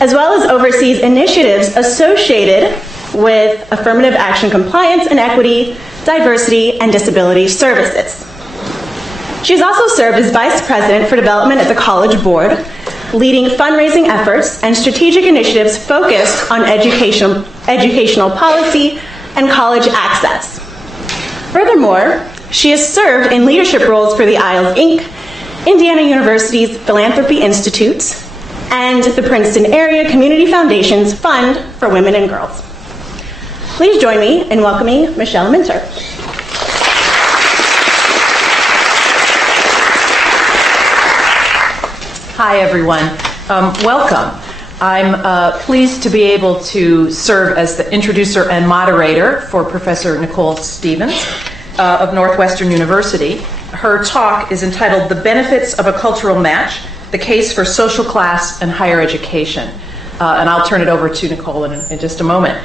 as well as oversees initiatives associated with affirmative action compliance and equity, diversity, and disability services. She has also served as Vice President for Development at the College Board, leading fundraising efforts and strategic initiatives focused on educational policy and college access. Furthermore, she has served in leadership roles for the Isles Inc., Indiana University's Philanthropy Institute, and the Princeton Area Community Foundation's Fund for Women and Girls. Please join me in welcoming Michelle Minter. Hi, everyone. Welcome. I'm pleased to be able to serve as the introducer and moderator for Professor Nicole Stevens of Northwestern University. Her talk is entitled "The Benefits of a Cultural Match, the Case for Social Class and Higher Education." And I'll turn it over to Nicole in just a moment.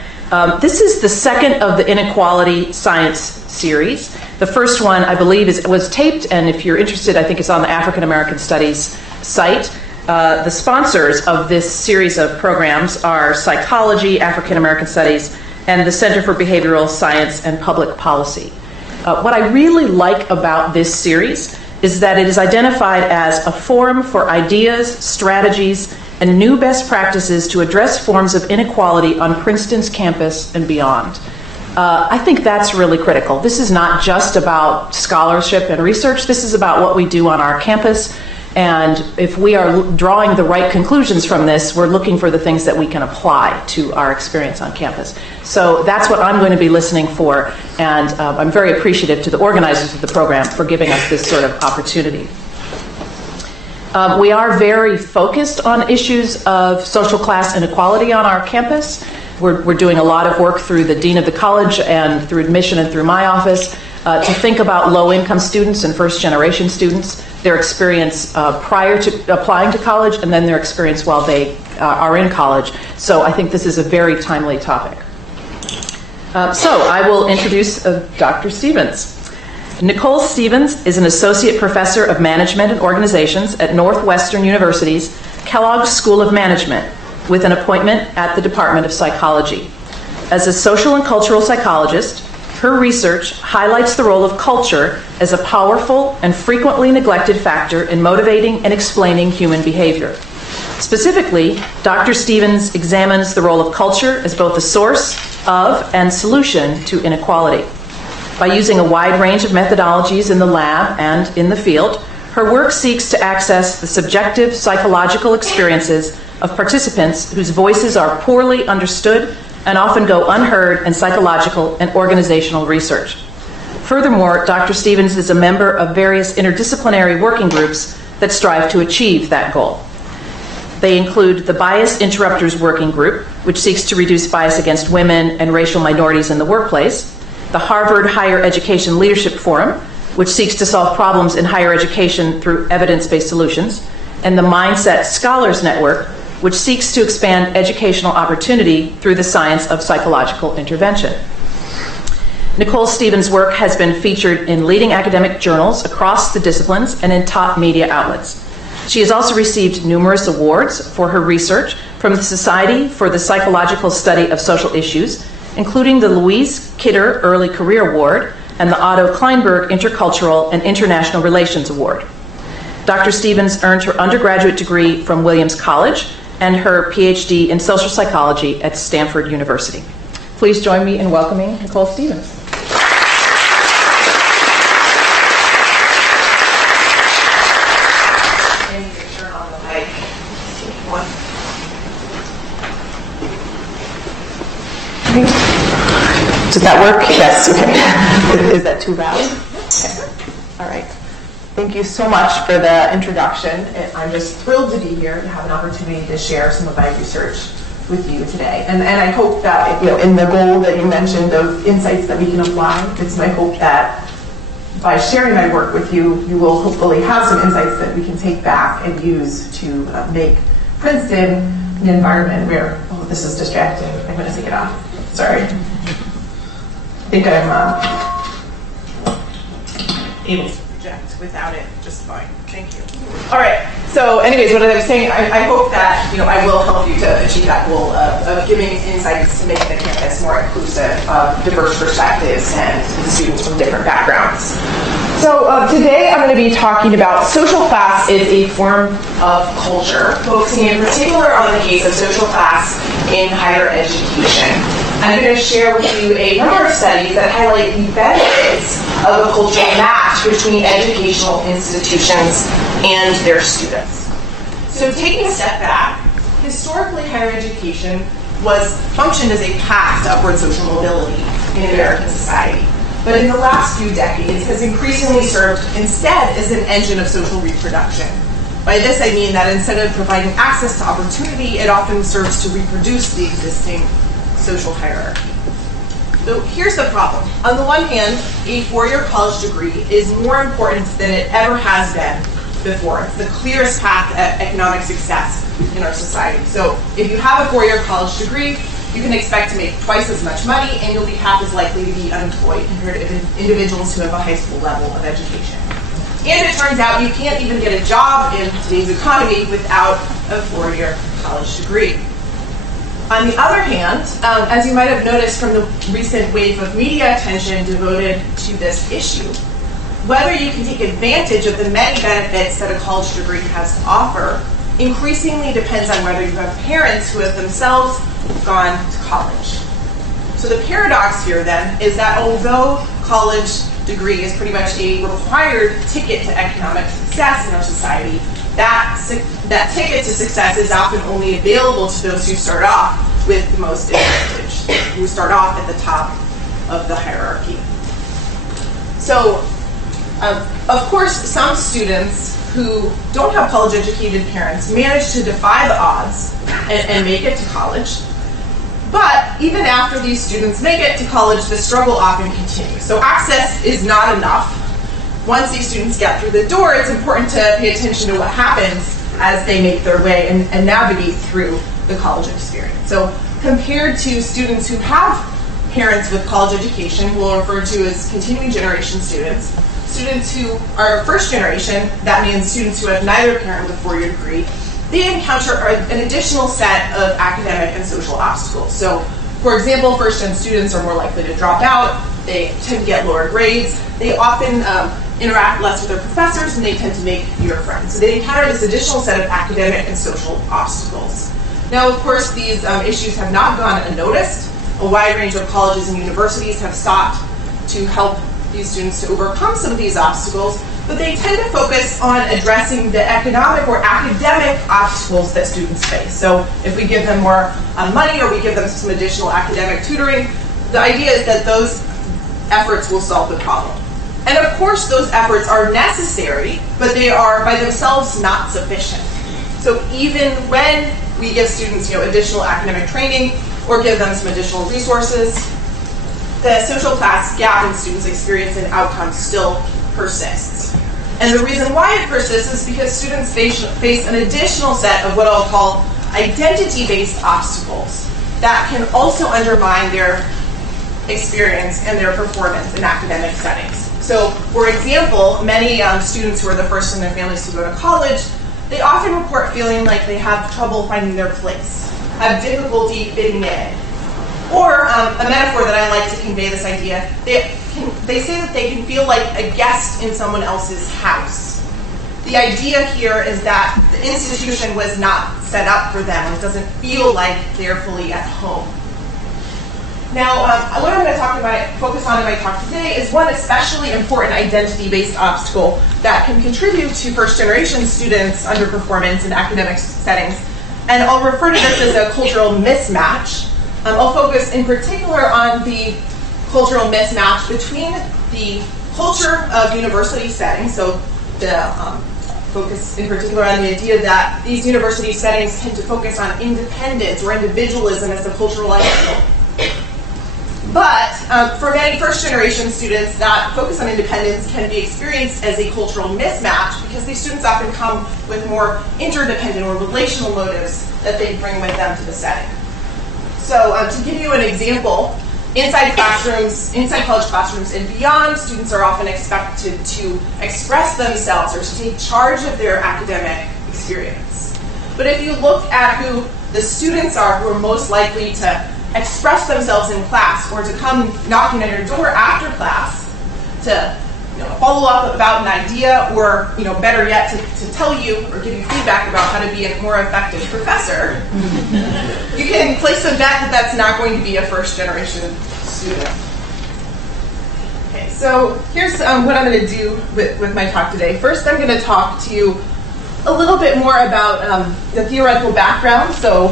This is the second of the Inequality Science series. The first one, I believe, was taped, and if you're interested, I think it's on the African American Studies site. The sponsors of this series of programs are Psychology, African American Studies, and the Center for Behavioral Science and Public Policy. What I really like about this series is that it is identified as a forum for ideas, strategies, and new best practices to address forms of inequality on Princeton's campus and beyond. I think that's really critical. This is not just about scholarship and research. This is about what we do on our campus. And if we are drawing the right conclusions from this, we're looking for the things that we can apply to our experience on campus. So that's what I'm going to be listening for, and I'm very appreciative to the organizers of the program for giving us this sort of opportunity. We are very focused on issues of social class inequality on our campus. We're doing a lot of work through the Dean of the College and through admission and through my office to think about low-income students and first-generation students, their experience prior to applying to college, and then their experience while they are in college. So I think this is a very timely topic. So I will introduce Dr. Stevens. Nicole Stevens is an associate professor of management and organizations at Northwestern University's Kellogg School of Management, with an appointment at the Department of Psychology. As a social and cultural psychologist, her research highlights the role of culture as a powerful and frequently neglected factor in motivating and explaining human behavior. Specifically, Dr. Stevens examines the role of culture as both a source of and solution to inequality. By using a wide range of methodologies in the lab and in the field, her work seeks to access the subjective psychological experiences of participants whose voices are poorly understood and often go unheard in psychological and organizational research. Furthermore, Dr. Stevens is a member of various interdisciplinary working groups that strive to achieve that goal. They include the Bias Interrupters Working Group, which seeks to reduce bias against women and racial minorities in the workplace, the Harvard Higher Education Leadership Forum, which seeks to solve problems in higher education through evidence-based solutions, and the Mindset Scholars Network, which seeks to expand educational opportunity through the science of psychological intervention. Nicole Stevens' work has been featured in leading academic journals across the disciplines and in top media outlets. She has also received numerous awards for her research from the Society for the Psychological Study of Social Issues, including the Louise Kidder Early Career Award and the Otto Kleinberg Intercultural and International Relations Award. Dr. Stevens earned her undergraduate degree from Williams College and her PhD in social psychology at Stanford University. Please join me in welcoming Nicole Stevens. Does that work? Yes. Okay. Is that too loud? Okay. All right. Thank you so much for the introduction. I'm just thrilled to be here and have an opportunity to share some of my research with you today. And I hope that, in the goal that you mentioned of insights that we can apply, it's my hope that by sharing my work with you, you will hopefully have some insights that we can take back and use to make Princeton an environment where, this is distracting. I'm going to take it off. Sorry. I think I'm able to project without it just fine. Thank you. All right. So anyways, what I was saying, I hope that, I will help you to achieve that goal of giving insights to make the campus more inclusive of diverse perspectives and students from different backgrounds. So today I'm going to be talking about social class is a form of culture, focusing in particular on the case of social class in higher education. I'm going to share with you a number of studies that highlight the benefits of a cultural match between educational institutions and their students. So taking a step back, historically higher education functioned as a path to upward social mobility in American society. But in the last few decades has increasingly served instead as an engine of social reproduction. By this I mean that instead of providing access to opportunity, it often serves to reproduce the existing social hierarchy. So here's the problem. On the one hand, a four-year college degree is more important than it ever has been before. It's the clearest path to economic success in our society. So if you have a four-year college degree, you can expect to make twice as much money and you'll be half as likely to be unemployed compared to individuals who have a high school level of education. And it turns out you can't even get a job in today's economy without a four-year college degree. On the other hand, as you might have noticed from the recent wave of media attention devoted to this issue, whether you can take advantage of the many benefits that a college degree has to offer increasingly depends on whether you have parents who have themselves gone to college. So the paradox here then is that although college degree is pretty much a required ticket to economic success in our society, that ticket to success is often only available to those who start off with the most advantage, who start off at the top of the hierarchy. So, of course, some students who don't have college-educated parents manage to defy the odds and make it to college. But even after these students make it to college, the struggle often continues. So access is not enough. Once these students get through the door, it's important to pay attention to what happens as they make their way and navigate through the college experience. So compared to students who have parents with college education, who we'll refer to as continuing generation students who are first generation, that means students who have neither parent with a four-year degree, they encounter an additional set of academic and social obstacles. So, for example, first-gen students are more likely to drop out, they tend to get lower grades, they often interact less with their professors, and they tend to make fewer friends. So they encounter this additional set of academic and social obstacles. Now, of course, these issues have not gone unnoticed. A wide range of colleges and universities have sought to help these students to overcome some of these obstacles, but they tend to focus on addressing the economic or academic obstacles that students face. So if we give them more money or we give them some additional academic tutoring, the idea is that those efforts will solve the problem. And of course, those efforts are necessary, but they are by themselves not sufficient. So even when we give students, additional academic training or give them some additional resources, the social class gap in students' experience and outcomes still persists. And the reason why it persists is because students face an additional set of what I'll call identity-based obstacles that can also undermine their experience and their performance in academic settings. So, for example, many students who are the first in their families to go to college, they often report feeling like they have trouble finding their place, have difficulty fitting in. Or a metaphor that I like to convey this idea, they say that they can feel like a guest in someone else's house. The idea here is that the institution was not set up for them. It doesn't feel like they're fully at home. Now, what I'm going to focus on in my talk today is one especially important identity-based obstacle that can contribute to first-generation students' underperformance in academic settings. And I'll refer to this as a cultural mismatch. I'll focus in particular on the cultural mismatch between the culture of university settings, so the focus in particular on the idea that these university settings tend to focus on independence or individualism as the cultural ideal. But for many first-generation students, that focus on independence can be experienced as a cultural mismatch because these students often come with more interdependent or relational motives that they bring with them to the setting. So to give you an example, inside college classrooms and beyond, students are often expected to express themselves or to take charge of their academic experience. But if you look at who the students are who are most likely to express themselves in class or to come knocking on your door after class to follow up about an idea or better yet to tell you or give you feedback about how to be a more effective professor, you can place a bet that that's not going to be a first generation student. Okay, so here's what I'm going to do with my talk today. First, I'm going to talk to you a little bit more about the theoretical background. So,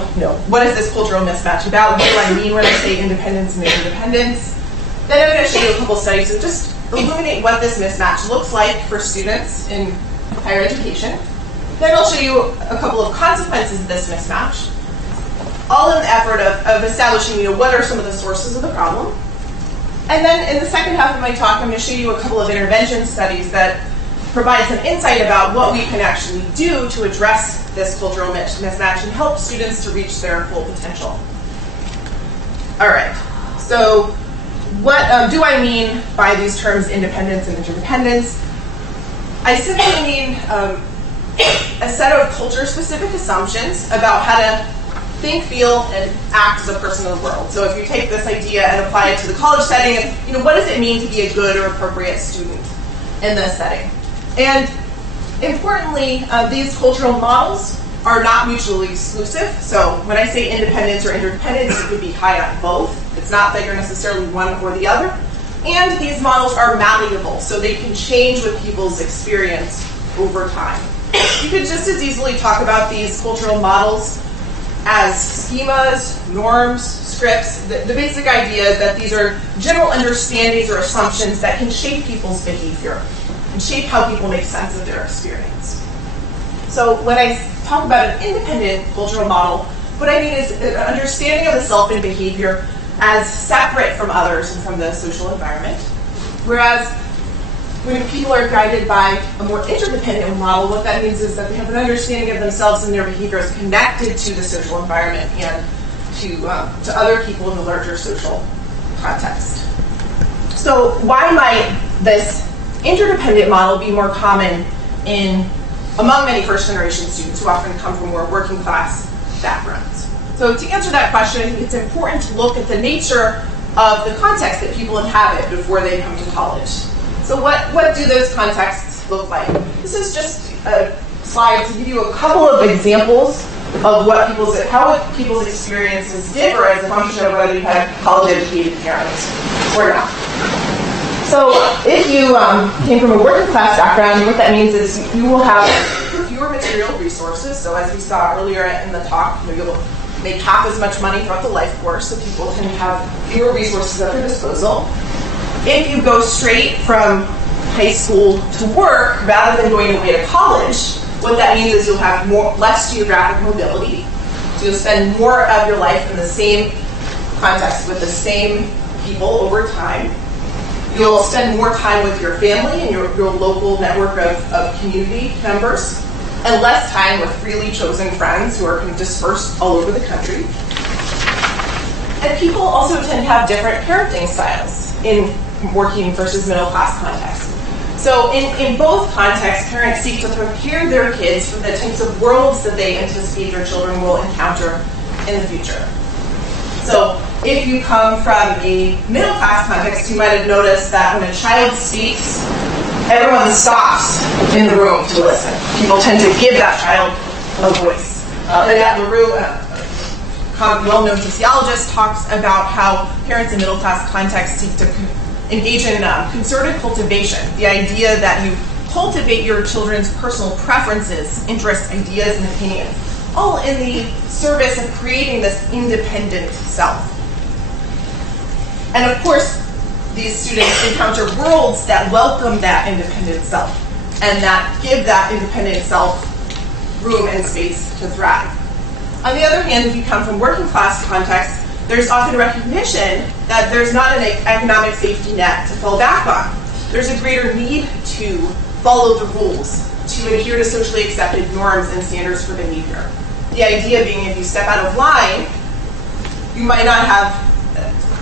what is this cultural mismatch about? What do I mean when I say independence and interdependence? Then I'm going to show you a couple studies and just illuminate what this mismatch looks like for students in higher education. Then I'll show you a couple of consequences of this mismatch, all in the effort of establishing what are some of the sources of the problem. And then in the second half of my talk, I'm going to show you a couple of intervention studies that provide some insight about what we can actually do to address this cultural mismatch and help students to reach their full potential. All right, so what do I mean by these terms independence and interdependence? I simply mean a set of culture-specific assumptions about how to think, feel, and act as a person in the world. So if you take this idea and apply it to the college setting, what does it mean to be a good or appropriate student in this setting? And importantly, these cultural models are not mutually exclusive. So when I say independence or interdependence, it could be high on both. It's not that you're necessarily one or the other. And these models are malleable, so they can change with people's experience over time. You could just as easily talk about these cultural models as schemas, norms, scripts. The basic idea is that these are general understandings or assumptions that can shape people's behavior and shape how people make sense of their experience. So when I talk about an independent cultural model, what I mean is an understanding of the self and behavior as separate from others and from the social environment. Whereas when people are guided by a more interdependent model, what that means is that they have an understanding of themselves and their behavior as connected to the social environment and to other people in the larger social context. So why might this interdependent model be more common among many first-generation students who often come from more working-class backgrounds? So to answer that question, I think it's important to look at the nature of the context that people inhabit before they come to college. So what do those contexts look like? This is just a slide to give you a couple of examples of how people's experiences differ as a function of whether you have college-educated parents or not. So if you came from a working class background, what that means is you will have fewer material resources. So as we saw earlier in the talk, you'll make half as much money throughout the life course, so people can have fewer resources at their disposal. If you go straight from high school to work rather than going away to college, what that means is you'll have less geographic mobility. So you'll spend more of your life in the same context with the same people over time. You'll spend more time with your family and your local network of community members, and less time with freely chosen friends who are kind of dispersed all over the country. And people also tend to have different parenting styles in working versus middle class contexts. So in both contexts, parents seek to prepare their kids for the types of worlds that they anticipate their children will encounter in the future. So if you come from a middle class context, you might have noticed that when a child speaks, everyone stops in the room to listen. People tend to give that child a voice. Annette LaRue, a well-known sociologist, talks about how parents in middle class contexts seek to engage in concerted cultivation, the idea that you cultivate your children's personal preferences, interests, ideas, and opinions, all in the service of creating this independent self. And of course, these students encounter worlds that welcome that independent self and that give that independent self room and space to thrive. On the other hand, if you come from working class contexts, there's often recognition that there's not an economic safety net to fall back on. There's a greater need to follow the rules, to adhere to socially accepted norms and standards for behavior. The idea being if you step out of line, you might not have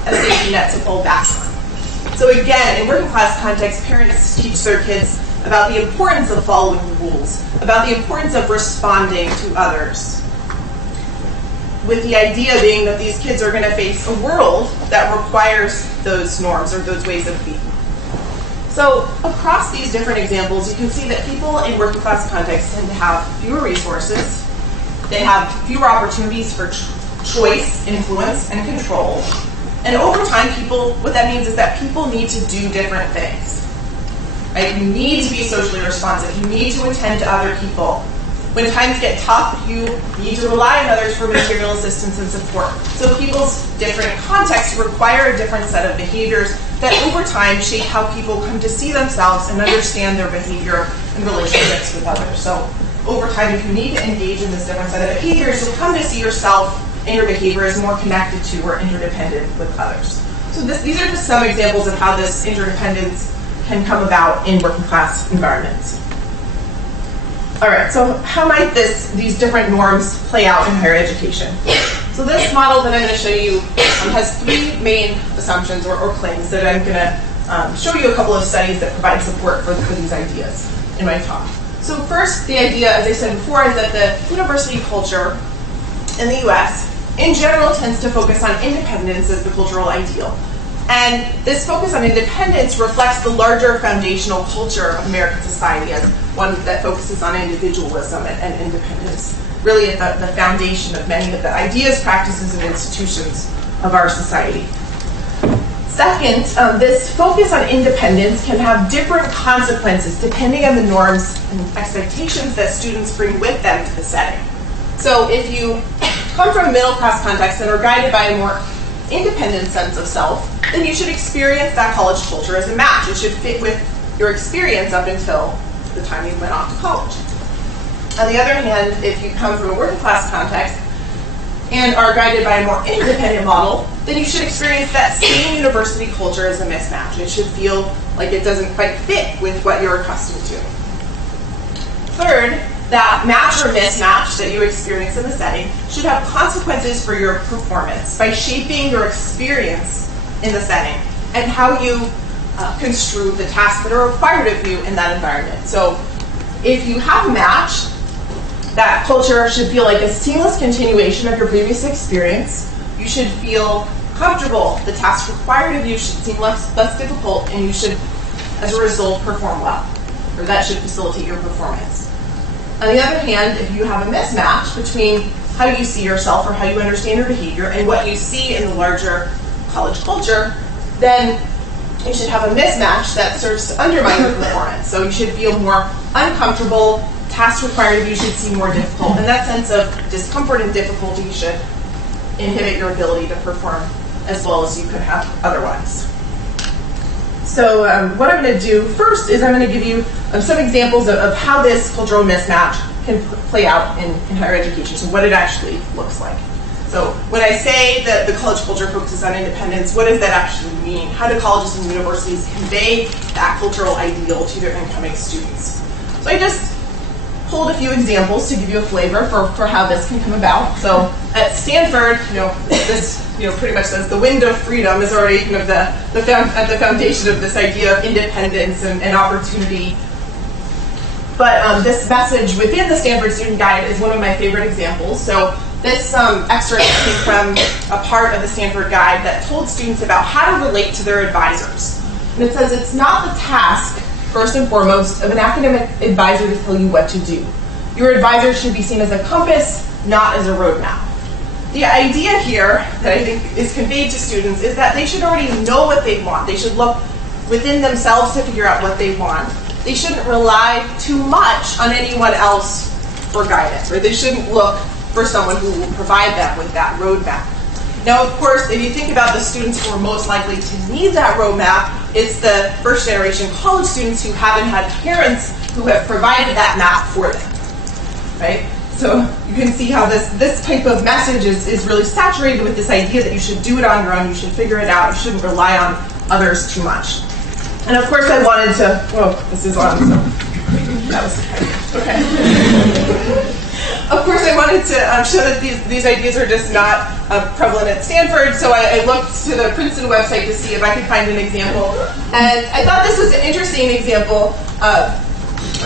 a safety net to fall back on. So again, in working class contexts, parents teach their kids about the importance of following rules, about the importance of responding to others, with the idea being that these kids are going to face a world that requires those norms or those ways of being. So across these different examples, you can see that people in working class contexts tend to have fewer resources, they have fewer opportunities for choice, influence, and control. And over time, what that means is that people need to do different things. Right? You need to be socially responsive. You need to attend to other people. When times get tough, you need to rely on others for material assistance and support. So people's different contexts require a different set of behaviors that over time shape how people come to see themselves and understand their behavior and relationships with others. So over time, if you need to engage in this different set of behaviors, you'll come to see yourself and your behavior as more connected to or interdependent with others. So these are just some examples of how this interdependence can come about in working class environments. All right, so how might these different norms play out in higher education? So this model that I'm going to show you has three main assumptions or claims that I'm going to show you a couple of studies that provide support for these ideas in my talk. So first, the idea, as I said before, is that the university culture in the US in general tends to focus on independence as the cultural ideal. And this focus on independence reflects the larger foundational culture of American society as one that focuses on individualism and independence, really at the foundation of many of the ideas, practices, and institutions of our society. Second, this focus on independence can have different consequences depending on the norms and expectations that students bring with them to the setting. So if you come from a middle-class context and are guided by a more independent sense of self, then you should experience that college culture as a match. It should fit with your experience up until the time you went off to college. On the other hand, if you come from a working class context and are guided by a more independent model, then you should experience that same university culture as a mismatch. It should feel like it doesn't quite fit with what you're accustomed to. Third, that match or mismatch that you experience in the setting should have consequences for your performance by shaping your experience in the setting and how you construe the tasks that are required of you in that environment. So if you have a match, that culture should feel like a seamless continuation of your previous experience. You should feel comfortable. The tasks required of you should seem less difficult, and you should, as a result, perform well, or that should facilitate your performance. On the other hand, if you have a mismatch between how you see yourself or how you understand your behavior and what you see in the larger college culture, then you should have a mismatch that serves to undermine your performance. So you should feel more uncomfortable, tasks required of you should seem more difficult, and that sense of discomfort and difficulty should inhibit your ability to perform as well as you could have otherwise. So what I'm going to do first is I'm going to give you some examples of how this cultural mismatch can play out in higher education, so what it actually looks like. So when I say that the college culture focuses on independence, what does that actually mean? How do colleges and universities convey that cultural ideal to their incoming students? So I just pulled a few examples to give you a flavor for how this can come about. So at Stanford, this pretty much says the wind of freedom is already kind of at the foundation of this idea of independence and opportunity. But this message within the Stanford Student Guide is one of my favorite examples. So this excerpt came from a part of the Stanford Guide that told students about how to relate to their advisors. And it says it's not the task, first and foremost, of an academic advisor to tell you what to do. Your advisor should be seen as a compass, not as a roadmap. The idea here that I think is conveyed to students is that they should already know what they want. They should look within themselves to figure out what they want. They shouldn't rely too much on anyone else for guidance, or they shouldn't look for someone who will provide them with that roadmap. Now, of course, if you think about the students who are most likely to need that roadmap, it's the first generation college students who haven't had parents who have provided that map for them, right? So you can see how this type of message is really saturated with this idea that you should do it on your own, you should figure it out, you shouldn't rely on others too much. And of course I wanted to, this is on, so that was okay. Of course, I wanted to show that these ideas are just not prevalent at Stanford, so I looked to the Princeton website to see if I could find an example. And I thought this was an interesting example.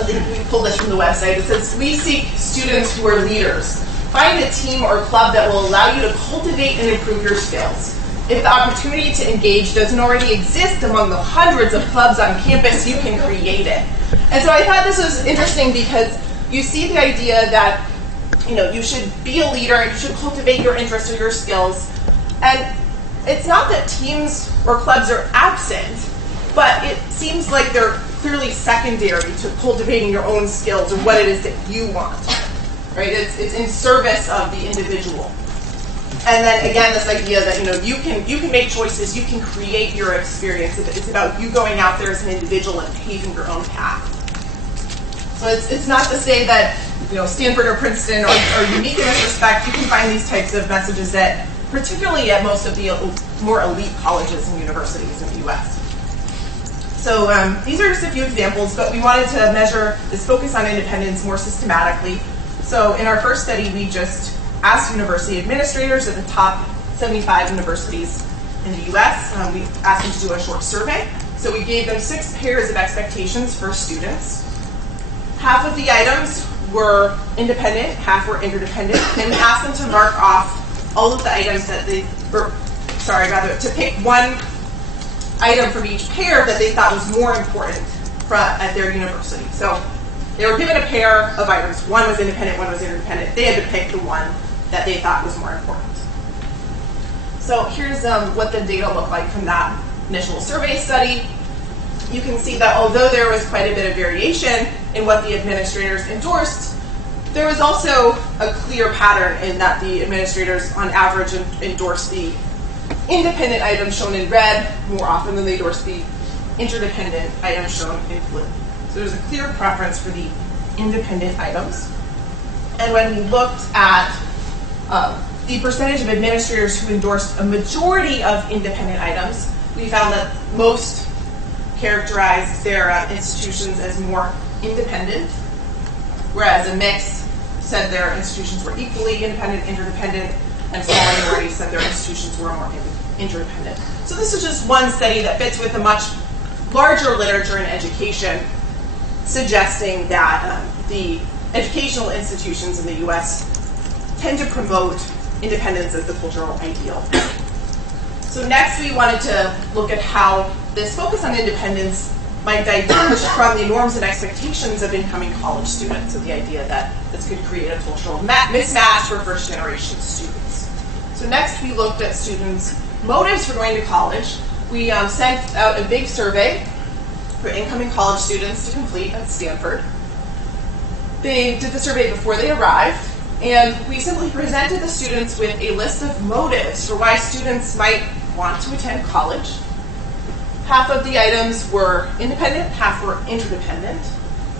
we pulled this from the website. It says, we seek students who are leaders. Find a team or club that will allow you to cultivate and improve your skills. If the opportunity to engage doesn't already exist among the hundreds of clubs on campus, you can create it. And so I thought this was interesting because you see the idea that you should be a leader and you should cultivate your interests or your skills. And it's not that teams or clubs are absent, but it seems like they're clearly secondary to cultivating your own skills or what it is that you want. Right? It's in service of the individual. And then again, this idea that you can make choices, you can create your experience. It's about you going out there as an individual and paving your own path. So it's not to say that Stanford or Princeton are unique in this respect. You can find these types of messages particularly at most of the more elite colleges and universities in the U.S. So these are just a few examples, but we wanted to measure this focus on independence more systematically. So in our first study, we just asked university administrators at the top 75 universities in the U.S. We asked them to do a short survey. So we gave them 6 pairs of expectations for students. Half of the items were independent, half were interdependent, and we asked them to mark off all of the items that to pick one item from each pair that they thought was more important at their university. So they were given a pair of items. One was independent, one was interdependent. They had to pick the one that they thought was more important. So here's what the data looked like from that initial survey study. You can see that although there was quite a bit of variation in what the administrators endorsed, there was also a clear pattern in that the administrators on average endorsed the independent items shown in red more often than they endorsed the interdependent items shown in blue. So there's a clear preference for the independent items. And when we looked at the percentage of administrators who endorsed a majority of independent items, we found that most characterized their institutions as more independent, whereas a mix said their institutions were equally independent, interdependent, and a small minority said their institutions were more interdependent. So this is just one study that fits with a much larger literature in education, suggesting that the educational institutions in the U.S. tend to promote independence as the cultural ideal. So next we wanted to look at how this focus on independence might diverge from the norms and expectations of incoming college students. So the idea that this could create a cultural mismatch for first generation students. So next we looked at students' motives for going to college. We sent out a big survey for incoming college students to complete at Stanford. They did the survey before they arrived, and we simply presented the students with a list of motives for why students might want to attend college. Half of the items were independent, half were interdependent.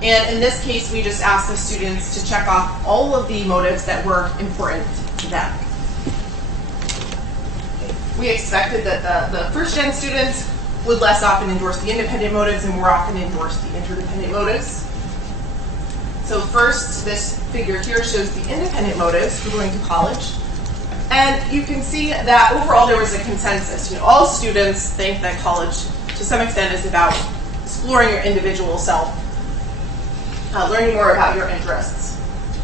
And in this case, we just asked the students to check off all of the motives that were important to them. We expected that the first-gen students would less often endorse the independent motives and more often endorse the interdependent motives. So first, this figure here shows the independent motives for going to college. And you can see that overall there was a consensus. All students think that college, to some extent, is about exploring your individual self, learning more about your interests.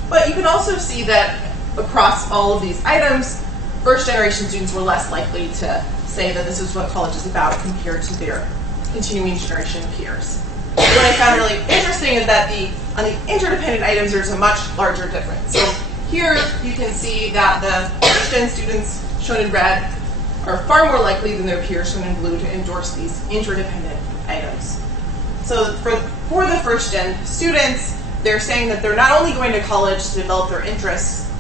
But you can also see that across all of these items, first-generation students were less likely to say that this is what college is about compared to their continuing generation peers. What I found really interesting is that on the interdependent items, there's a much larger difference. So here you can see that the first-gen students shown in red are far more likely than their peers shown in blue to endorse these interdependent items. So for the first-gen students, they're saying that they're not only going to college to develop their interests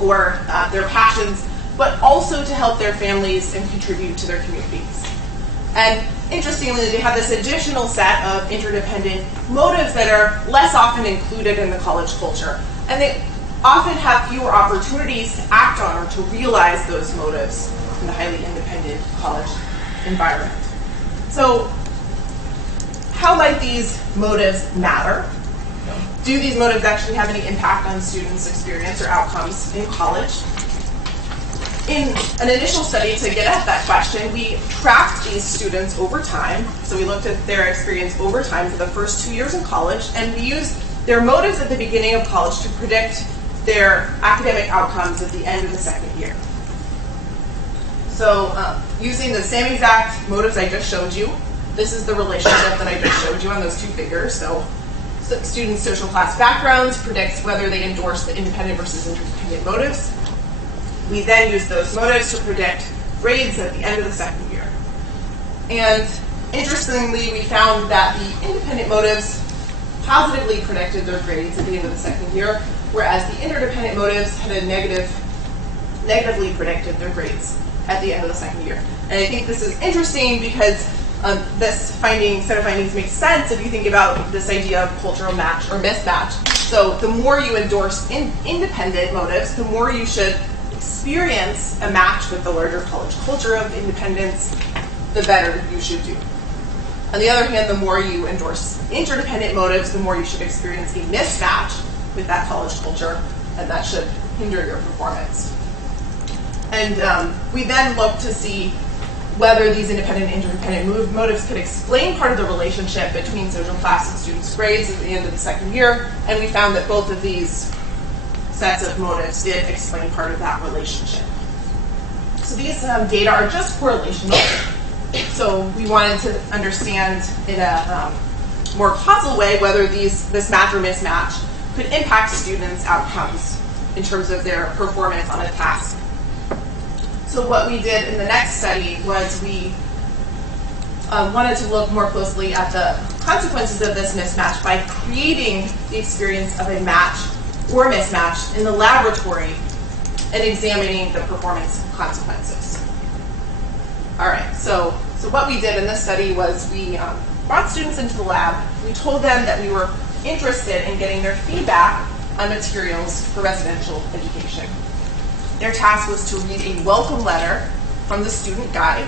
or their passions, but also to help their families and contribute to their communities. And interestingly, they have this additional set of interdependent motives that are less often included in the college culture. And they often have fewer opportunities to act on or to realize those motives in the highly independent college environment. So how might these motives matter? Do these motives actually have any impact on students' experience or outcomes in college? in an initial study to get at that question, we tracked these students over time. So we looked at their experience over time for the first 2 years in college, and we used their motives at the beginning of college to predict their academic outcomes at the end of the second year. So using the same exact motives I just showed you, this is the relationship that I just showed you on those two figures. So students' social class backgrounds predicts whether they endorse the independent versus interdependent motives. We then use those motives to predict grades at the end of the second year. And interestingly, we found that the independent motives positively predicted their grades at the end of the second year, whereas the interdependent motives had a negatively predicted their grades at the end of the second year. And I think this is interesting because this set of findings makes sense if you think about this idea of cultural match or mismatch. So the more you endorse independent motives, the more you should experience a match with the larger college culture of independence, the better you should do. On the other hand, the more you endorse interdependent motives, the more you should experience a mismatch with that college culture, and that should hinder your performance. And we then looked to see whether these independent and interdependent motives could explain part of the relationship between social class and students' grades at the end of the second year, and we found that both of these sets of motives did explain part of that relationship. So these data are just correlational. So we wanted to understand in a more causal way whether this match or mismatch could impact students' outcomes in terms of their performance on a task. So what we did in the next study was we wanted to look more closely at the consequences of this mismatch by creating the experience of a match or mismatch in the laboratory and examining the performance consequences. All right, so what we did in this study was we brought students into the lab. We told them that we were interested in getting their feedback on materials for residential education. Their task was to read a welcome letter from the student guide.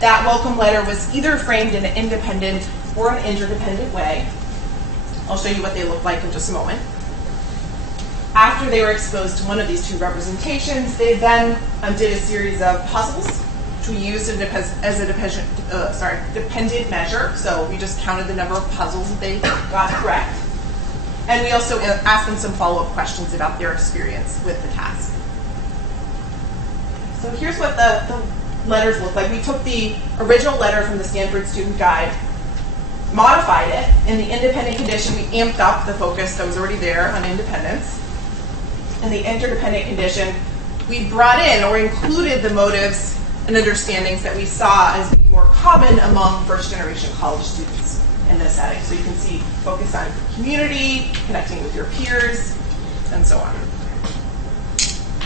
That welcome letter was either framed in an independent or an interdependent way. I'll show you what they look like in just a moment. After they were exposed to one of these two representations, they then did a series of puzzles, which we used as a dependent measure. So we just counted the number of puzzles that they got correct. And we also asked them some follow-up questions about their experience with the task. So here's what the letters look like. We took the original letter from the Stanford Student Guide, modified it. In the independent condition, we amped up the focus that was already there on independence. In the interdependent condition, we brought in or included the motives and understandings that we saw as being more common among first-generation college students in this setting. So you can see focus on community, connecting with your peers, and so on.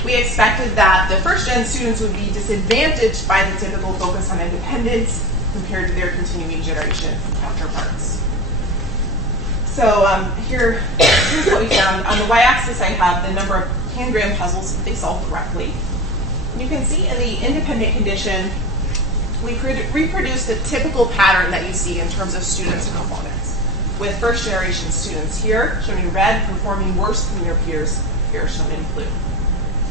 We expected that the first-gen students would be disadvantaged by the typical focus on independence compared to their continuing generation counterparts. So here's what we found. On the y-axis, I have the number of Pangram puzzles that they solved correctly. And you can see in the independent condition, we reproduced the typical pattern that you see in terms of students' performance, with first-generation students here, shown in red, performing worse than their peers, here shown in blue.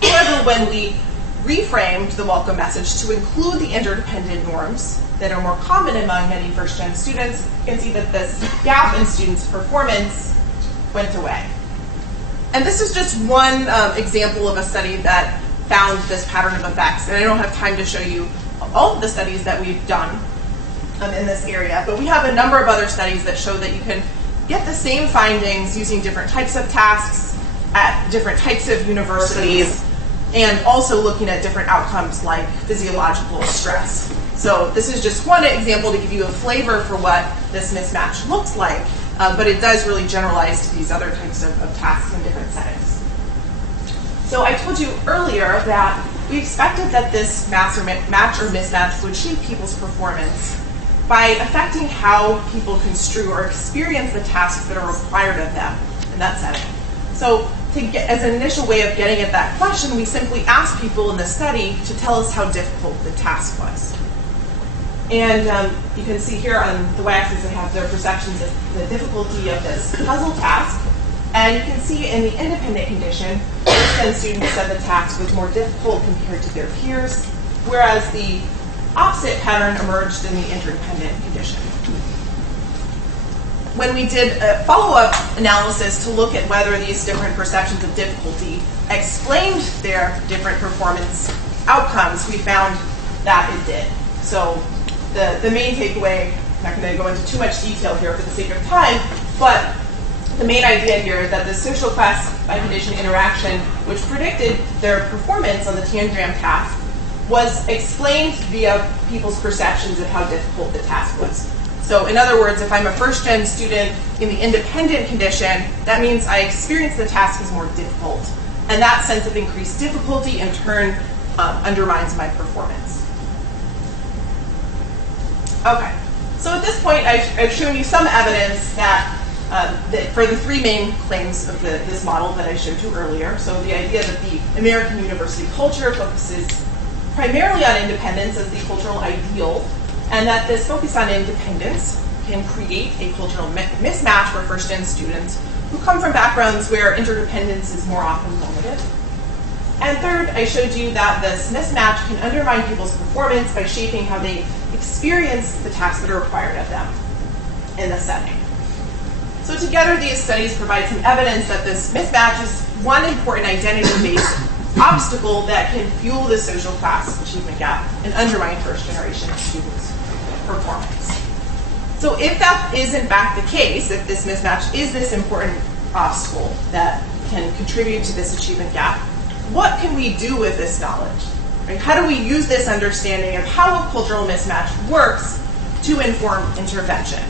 However, when we reframed the welcome message to include the interdependent norms that are more common among many first-gen students, you can see that this gap in students' performance went away. And this is just one example of a study that found this pattern of effects. And I don't have time to show you all of the studies that we've done in this area, but we have a number of other studies that show that you can get the same findings using different types of tasks at different types of universities, and also looking at different outcomes like physiological stress. So this is just one example to give you a flavor for what this mismatch looks like, but it does really generalize to these other types of tasks in different settings. So I told you earlier that we expected that this match or mismatch would shape people's performance by affecting how people construe or experience the tasks that are required of them in that setting. So as an initial way of getting at that question, we simply asked people in the study to tell us how difficult the task was. And you can see here on the y-axis I have their perceptions of the difficulty of this puzzle task. And you can see in the independent condition, first-gen students said the task was more difficult compared to their peers, whereas the opposite pattern emerged in the interdependent condition. When we did a follow-up analysis to look at whether these different perceptions of difficulty explained their different performance outcomes, we found that it did. So the main takeaway, I'm not going to go into too much detail here for the sake of time, but the main idea here is that the social class by condition interaction, which predicted their performance on the Tangram task, was explained via people's perceptions of how difficult the task was. So in other words, if I'm a first-gen student in the independent condition, that means I experience the task as more difficult. And that sense of increased difficulty in turn undermines my performance. Okay, so at this point I've shown you some evidence that for the three main claims of this model that I showed you earlier. So the idea that the American university culture focuses primarily on independence as the cultural ideal, and that this focus on independence can create a cultural mismatch for first-gen students who come from backgrounds where interdependence is more often normative. And third, I showed you that this mismatch can undermine people's performance by shaping how they experience the tasks that are required of them in the setting. So together, these studies provide some evidence that this mismatch is one important identity-based obstacle that can fuel the social class achievement gap and undermine first-generation students' performance. So if that is in fact the case, if this mismatch is this important obstacle that can contribute to this achievement gap, what can we do with this knowledge? Right? How do we use this understanding of how a cultural mismatch works to inform intervention?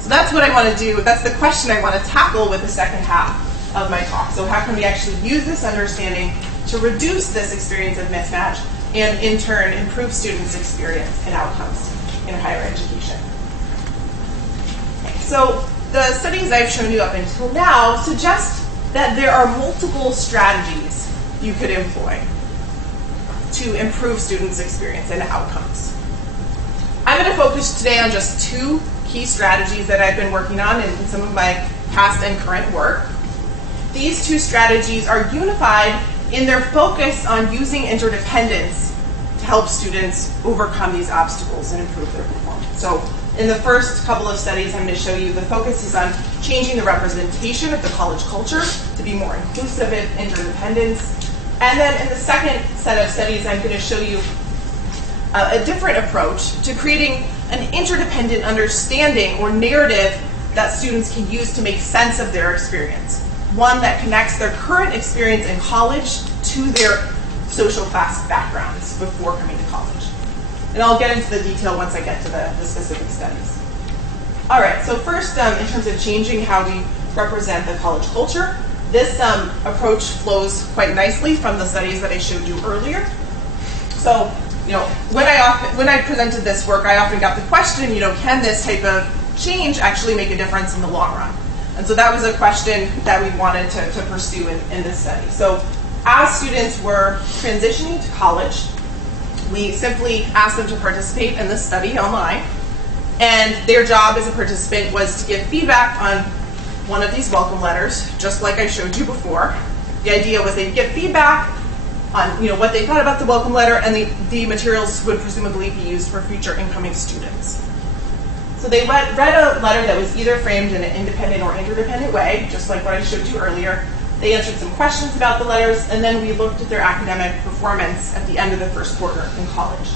So that's what I want to do. That's the question I want to tackle with the second half of my talk. So how can we actually use this understanding to reduce this experience of mismatch and in turn improve students' experience and outcomes in higher education? So the studies I've shown you up until now suggest that there are multiple strategies you could employ to improve students' experience and outcomes. I'm going to focus today on just two key strategies that I've been working on in some of my past and current work. These two strategies are unified in their focus on using interdependence to help students overcome these obstacles and improve their performance. So in the first couple of studies I'm going to show you, the focus is on changing the representation of the college culture to be more inclusive of interdependence. And then in the second set of studies, I'm going to show you a different approach to creating an interdependent understanding or narrative that students can use to make sense of their experience. One that connects their current experience in college to their social class backgrounds before coming to college. And I'll get into the detail once I get to the specific studies. All right, so first, in terms of changing how we represent the college culture, this approach flows quite nicely from the studies that I showed you earlier. So, when I presented this work, I often got the question, can this type of change actually make a difference in the long run? And so that was a question that we wanted to pursue in this study. So as students were transitioning to college, we simply asked them to participate in this study online. And their job as a participant was to give feedback on one of these welcome letters, just like I showed you before. The idea was they'd give feedback on what they thought about the welcome letter, and the materials would presumably be used for future incoming students. So they read a letter that was either framed in an independent or interdependent way, just like what I showed you earlier. They answered some questions about the letters, and then we looked at their academic performance at the end of the first quarter in college.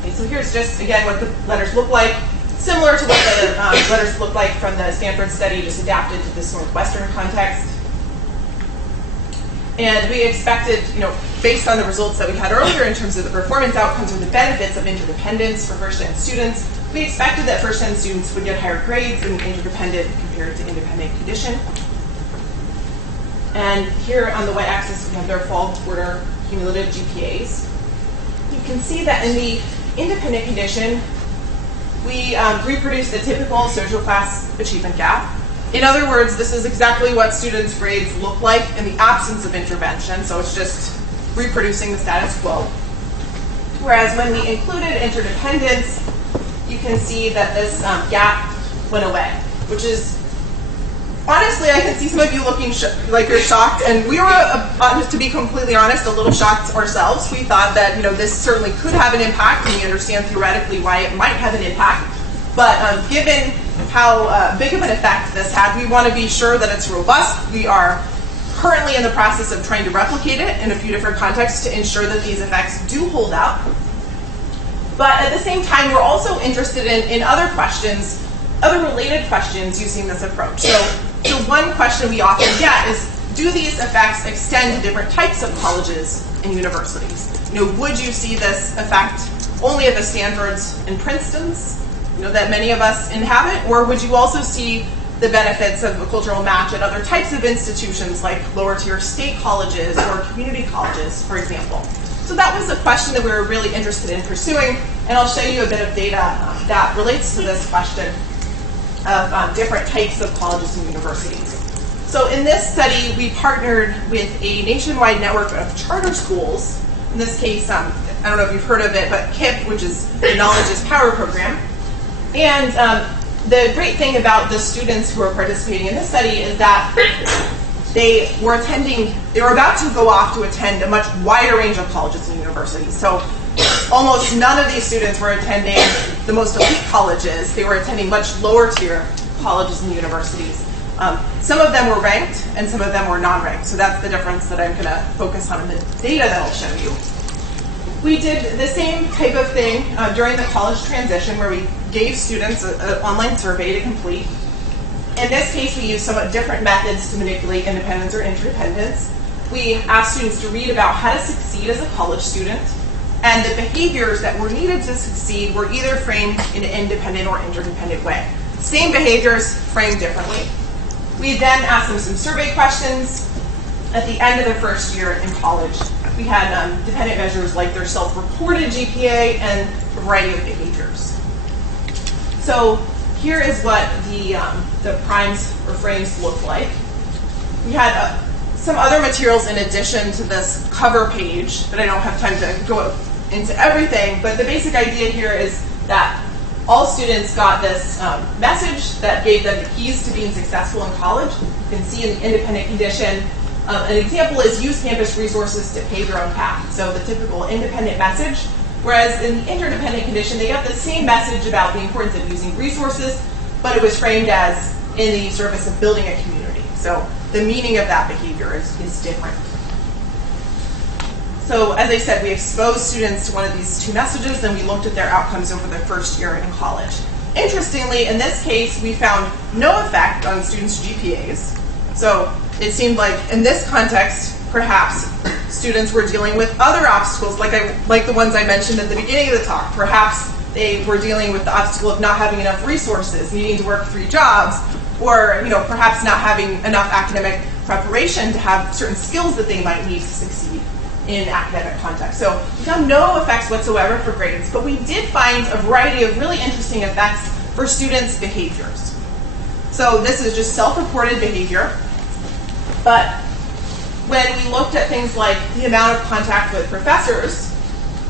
Okay, so here's just, again, what the letters look like. Similar to what the letters look like from the Stanford study, just adapted to this Northwestern context. And we expected, based on the results that we had earlier in terms of the performance outcomes or the benefits of interdependence for first-gen students, we expected that first-gen students would get higher grades in interdependent compared to independent condition. And here on the y-axis, we have their fall quarter cumulative GPAs. You can see that in the independent condition, we reproduced a typical social class achievement gap. In other words, this is exactly what students' grades look like in the absence of intervention, so it's just reproducing the status quo. Whereas when we included interdependence, you can see that this gap went away, which is honestly, I can see some of you looking like you're shocked, and we were, to be completely honest, a little shocked ourselves. We thought that this certainly could have an impact, and we understand theoretically why it might have an impact. But given how big of an effect this had, we want to be sure that it's robust. We are currently in the process of trying to replicate it in a few different contexts to ensure that these effects do hold out. But at the same time, we're also interested in other questions, other related questions using this approach. So one question we often get is, do these effects extend to different types of colleges and universities? Would you see this effect only at the Stanfords and Princetons, that many of us inhabit, or would you also see the benefits of a cultural match at other types of institutions like lower tier state colleges or community colleges, for example? So that was a question that we were really interested in pursuing, and I'll show you a bit of data that relates to this question of different types of colleges and universities. So in this study, we partnered with a nationwide network of charter schools. In this case, I don't know if you've heard of it, but KIPP, which is the Knowledge is Power program. And the great thing about the students who are participating in this study is that they were about to go off to attend a much wider range of colleges and universities. So almost none of these students were attending the most elite colleges. They were attending much lower tier colleges and universities. Some of them were ranked and some of them were non-ranked. So that's the difference that I'm going to focus on in the data that I'll show you. We did the same type of thing during the college transition, where we gave students an online survey to complete. In this case, we used somewhat different methods to manipulate independence or interdependence. We asked students to read about how to succeed as a college student, and the behaviors that were needed to succeed were either framed in an independent or interdependent way. Same behaviors, framed differently. We then asked them some survey questions at the end of the first year in college. We had dependent measures like their self-reported GPA and a variety of behaviors. So here is what the primes or frames look like. We had some other materials in addition to this cover page, but I don't have time to go into everything. But the basic idea here is that all students got this message that gave them the keys to being successful in college. You can see in the independent condition, an example is use campus resources to pave your own path. So the typical independent message. Whereas in the interdependent condition, they got the same message about the importance of using resources, but it was framed as in the service of building a community. So the meaning of that behavior is different. So as I said, we exposed students to one of these two messages, and we looked at their outcomes over their first year in college. Interestingly, in this case, we found no effect on students' GPAs. So it seemed like in this context, perhaps students were dealing with other obstacles, like the ones I mentioned at the beginning of the talk. Perhaps they were dealing with the obstacle of not having enough resources, needing to work 3 jobs, or perhaps not having enough academic preparation to have certain skills that they might need to succeed in academic context. So we found no effects whatsoever for grades, but we did find a variety of really interesting effects for students' behaviors. So this is just self-reported behavior, but when we looked at things like the amount of contact with professors,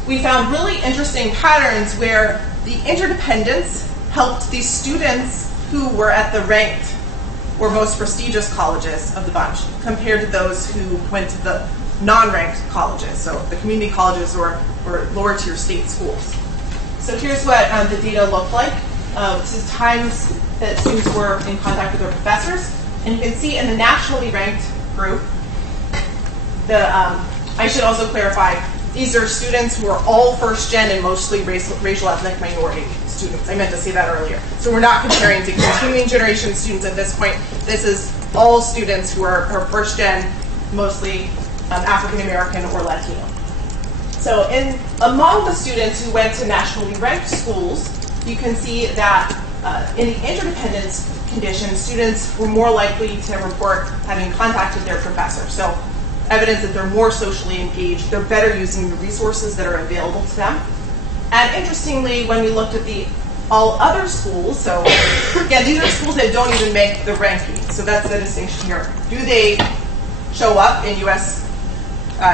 we found really interesting patterns where the interdependence helped these students who were at the ranked or most prestigious colleges of the bunch compared to those who went to the non-ranked colleges, so the community colleges or lower tier state schools. So here's what the data looked like. This is times that students were in contact with their professors, and you can see in the nationally ranked group, I should also clarify, these are students who are all first gen and mostly racial ethnic minority students. I meant to say that earlier. So we're not comparing to continuing generation students at this point. This is all students who are first gen, mostly African American or Latino. So among the students who went to nationally ranked schools, you can see that in the interdependence condition, students were more likely to report having contact with their professor. So evidence that they're more socially engaged, they're better using the resources that are available to them. And interestingly, when we looked at the all other schools, so again, these are schools that don't even make the ranking. So that's the distinction here. Do they show up in U.S.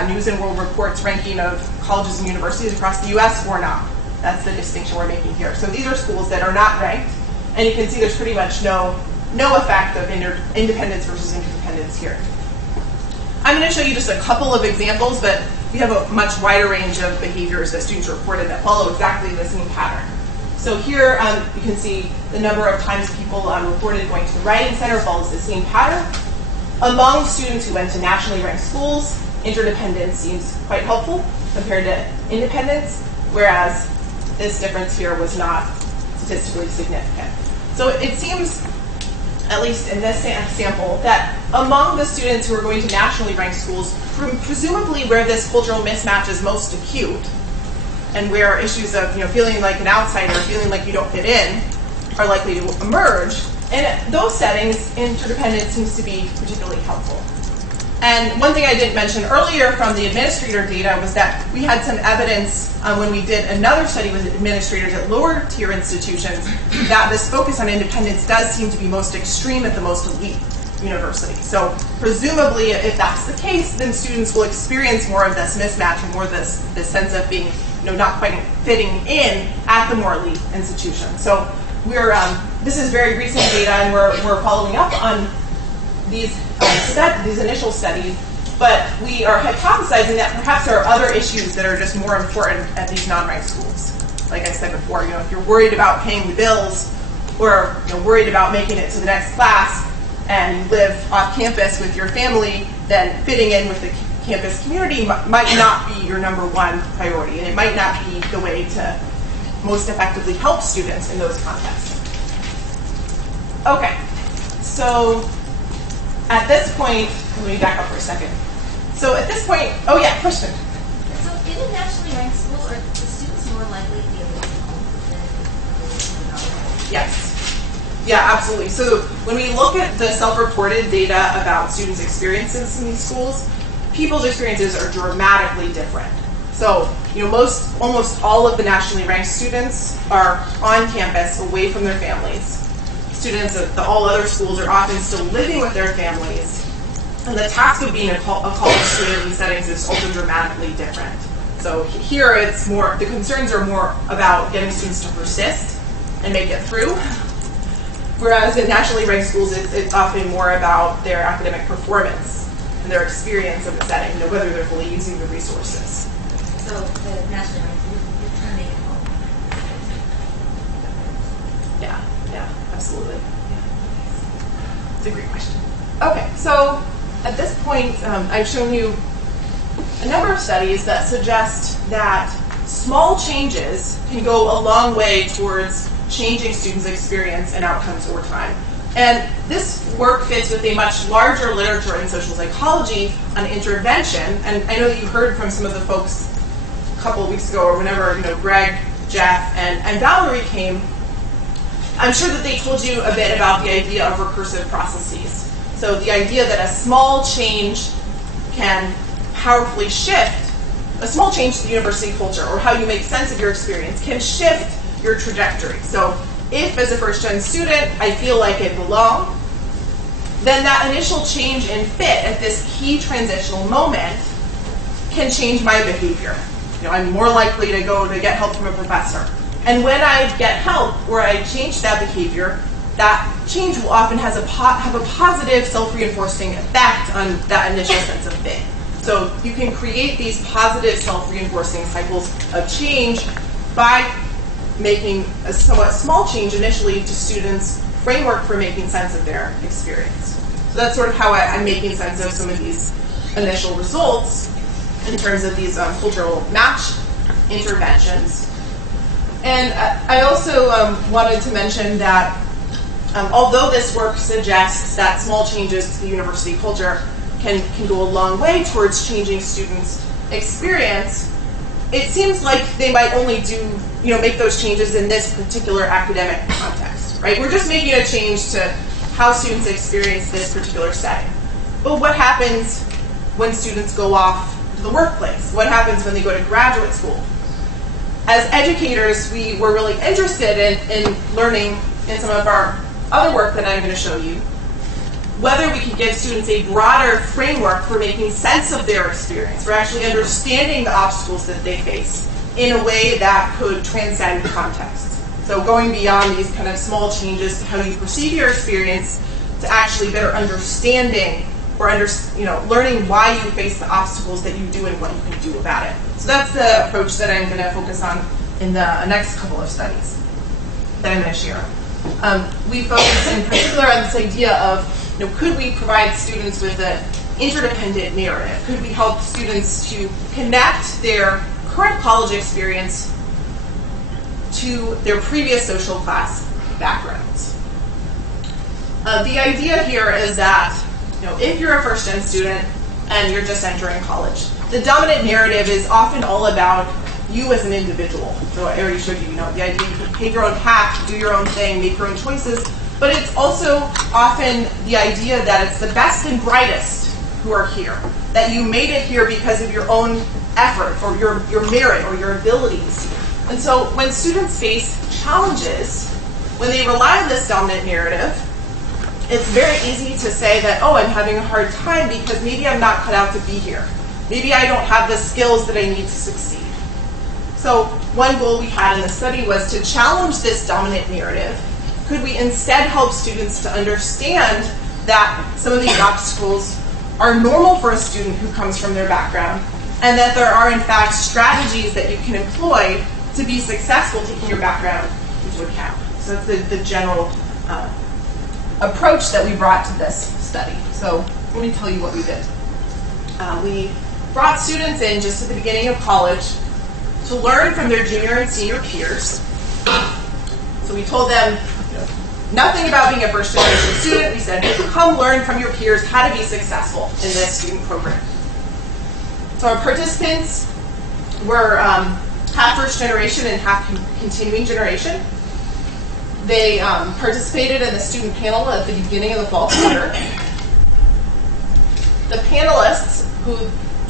News and World Report's ranking of colleges and universities across the U.S. or not? That's the distinction we're making here. So these are schools that are not ranked, and you can see there's pretty much no no effect of independence versus interdependence here. I'm going to show you just a couple of examples, but we have a much wider range of behaviors that students reported that follow exactly the same pattern. So here you can see the number of times people reported going to the writing center follows the same pattern. Among students who went to nationally ranked schools, interdependence seems quite helpful compared to independence, whereas this difference here was not statistically significant. So it seems, at least in this sample, that among the students who are going to nationally ranked schools, presumably where this cultural mismatch is most acute, and where issues of feeling like an outsider, feeling like you don't fit in, are likely to emerge, in those settings, interdependence seems to be particularly helpful. And one thing I didn't mention earlier from the administrator data was that we had some evidence when we did another study with administrators at lower tier institutions that this focus on independence does seem to be most extreme at the most elite universities. So presumably, if that's the case, then students will experience more of this mismatch and more of this sense of being not quite fitting in at the more elite institutions. So we're this is very recent data, and we're following up on these initial studies, but we are hypothesizing that perhaps there are other issues that are just more important at these non-ranked schools. Like I said before, if you're worried about paying the bills, or worried about making it to the next class, and you live off campus with your family, then fitting in with the campus community might not be your number one priority, and it might not be the way to most effectively help students in those contexts. Okay, so at this point, let me back up for a second. So at this point, oh yeah, question. So in a nationally ranked school, are the students more likely to be able to home than Yes. Yeah, absolutely. So when we look at the self-reported data about students' experiences in these schools, people's experiences are dramatically different. So, almost all of the nationally ranked students are on campus, away from their families. Students at all other schools are often still living with their families. And the task of being a college student in these settings is also dramatically different. So here it's more, the concerns are more about getting students to persist and make it through. Whereas in nationally ranked schools, it's often more about their academic performance and their experience of the setting, whether they're fully using the resources. So the nationally ranked you're trying to make it home. Yeah, absolutely. Yeah. It's a great question. Okay, so at this point, I've shown you a number of studies that suggest that small changes can go a long way towards changing students' experience and outcomes over time. And this work fits with a much larger literature in social psychology on intervention. And I know that you heard from some of the folks a couple of weeks ago, or whenever Greg, Jeff, and Valerie came. I'm sure that they told you a bit about the idea of recursive processes. So the idea that a small change can powerfully shift, a small change to the university culture or how you make sense of your experience can shift your trajectory. So if, as a first-gen student, I feel like I belong, then that initial change in fit at this key transitional moment can change my behavior. I'm more likely to go to get help from a professor. And when I get help or I change that behavior, that change will often have a positive self-reinforcing effect on that initial sense of fit. So you can create these positive self-reinforcing cycles of change by making a somewhat small change initially to students' framework for making sense of their experience. So that's sort of how I'm making sense of some of these initial results in terms of these cultural match interventions. And I also wanted to mention that although this work suggests that small changes to the university culture can go a long way towards changing students' experience, it seems like they might only make those changes in this particular academic context, right? We're just making a change to how students experience this particular setting. But what happens when students go off to the workplace? What happens when they go to graduate school? As educators, we were really interested in learning in some of our other work that I'm going to show you, whether we can give students a broader framework for making sense of their experience, for actually understanding the obstacles that they face in a way that could transcend context. So going beyond these kind of small changes to how you perceive your experience to actually better understanding or learning why you face the obstacles that you do and what you can do about it. So that's the approach that I'm going to focus on in the next couple of studies that I'm going to share. We focus in particular on this idea of, could we provide students with an interdependent narrative? Could we help students to connect their current college experience to their previous social class backgrounds? The idea here is that, if you're a first-gen student and you're just entering college, the dominant narrative is often all about you as an individual. So I already showed you, the idea you can pave your own path, do your own thing, make your own choices, but it's also often the idea that it's the best and brightest who are here, that you made it here because of your own effort or your merit or your abilities. And so when students face challenges, when they rely on this dominant narrative, it's very easy to say that, I'm having a hard time because maybe I'm not cut out to be here. Maybe I don't have the skills that I need to succeed. So one goal we had in the study was to challenge this dominant narrative. Could we instead help students to understand that some of these obstacles are normal for a student who comes from their background, and that there are in fact strategies that you can employ to be successful taking your background into account. So that's the general approach that we brought to this study. So let me tell you what we did. We brought students in just at the beginning of college to learn from their junior and senior peers. So we told them nothing about being a first generation student. We said, come learn from your peers how to be successful in this student program. So our participants were half first generation and half continuing generation. They participated in the student panel at the beginning of the fall quarter. The panelists who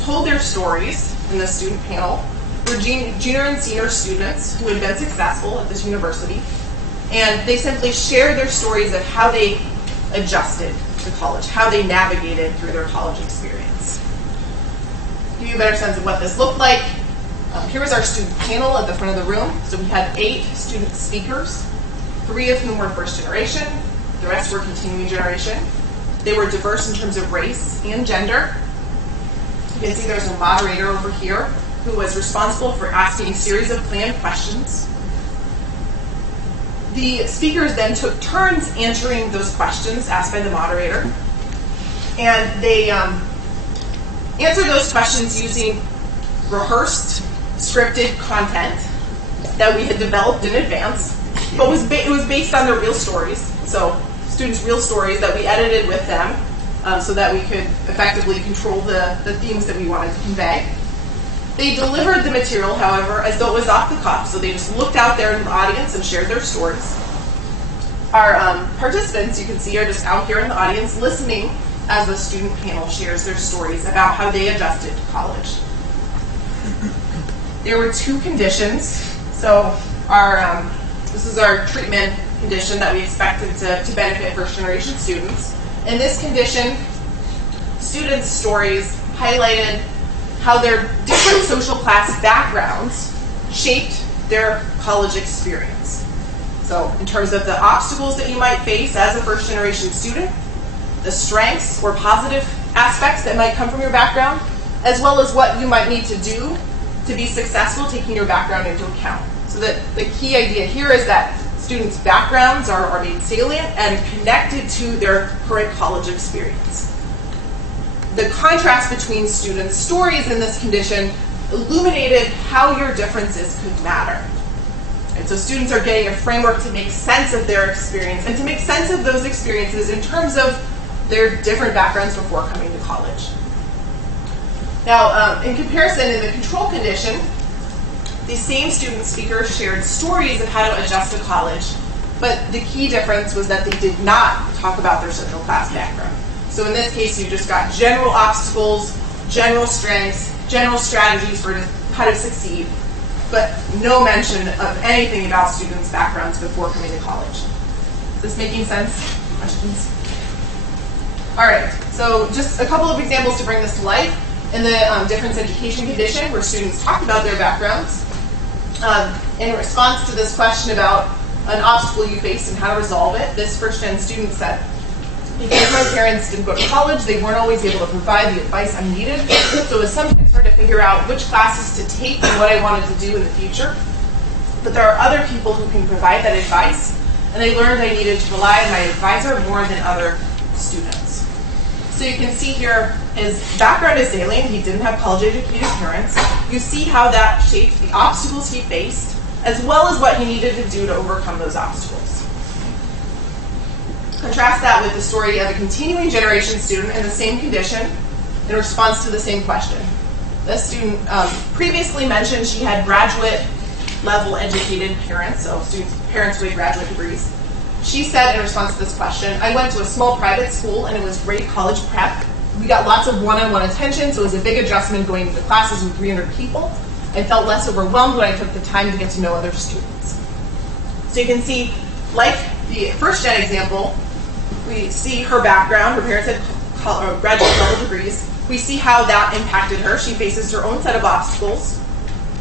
told their stories in the student panel were junior and senior students who had been successful at this university, and they simply shared their stories of how they adjusted to college, how they navigated through their college experience. To give you a better sense of what this looked like, here was our student panel at the front of the room. So we had 8 student speakers, 3 of whom were first generation, the rest were continuing generation. They were diverse in terms of race and gender. You can see there's a moderator over here who was responsible for asking a series of planned questions. The speakers then took turns answering those questions asked by the moderator, and they answered those questions using rehearsed, scripted content that we had developed in advance, but it was based on their real stories. So students' real stories that we edited with them so that we could effectively control the themes that we wanted to convey. They delivered the material, however, as though it was off the cuff. So they just looked out there in the audience and shared their stories. Our participants, you can see, are just out here in the audience listening as the student panel shares their stories about how they adjusted to college. There were 2 conditions. So this is our treatment condition that we expected to benefit first-generation students. In this condition, students' stories highlighted how their different social class backgrounds shaped their college experience. So in terms of the obstacles that you might face as a first-generation student, the strengths or positive aspects that might come from your background, as well as what you might need to do to be successful taking your background into account. So that the key idea here is that students' backgrounds are made salient and connected to their current college experience. The contrast between students' stories in this condition illuminated how your differences could matter. And so students are getting a framework to make sense of their experience and to make sense of those experiences in terms of their different backgrounds before coming to college. Now, in comparison, in the control condition, the same student speakers shared stories of how to adjust to college, but the key difference was that they did not talk about their social class background. So in this case, you just got general obstacles, general strengths, general strategies for how to succeed, but no mention of anything about students' backgrounds before coming to college. Is this making sense? Questions? All right, so just a couple of examples to bring this to life. In the difference education condition, where students talk about their backgrounds, in response to this question about an obstacle you faced and how to resolve it. This first-gen student said, because my parents didn't go to college, they weren't always able to provide the advice I needed. So it was some concern to figure out which classes to take and what I wanted to do in the future. But there are other people who can provide that advice, and I learned I needed to rely on my advisor more than other students. So you can see here his background is alien. He didn't have college-educated parents. You see how that shaped the obstacles he faced, as well as what he needed to do to overcome those obstacles. Contrast that with the story of a continuing generation student in the same condition in response to the same question. This student previously mentioned she had graduate-level educated parents, so students' parents with graduate degrees. She said in response to this question, I went to a small private school and it was great college prep. We got lots of one-on-one attention, so it was a big adjustment going into classes with 300 people. I felt less overwhelmed when I took the time to get to know other students. So you can see, like the first-gen example, we see her background. Her parents had graduate-level degrees. We see how that impacted her. She faces her own set of obstacles.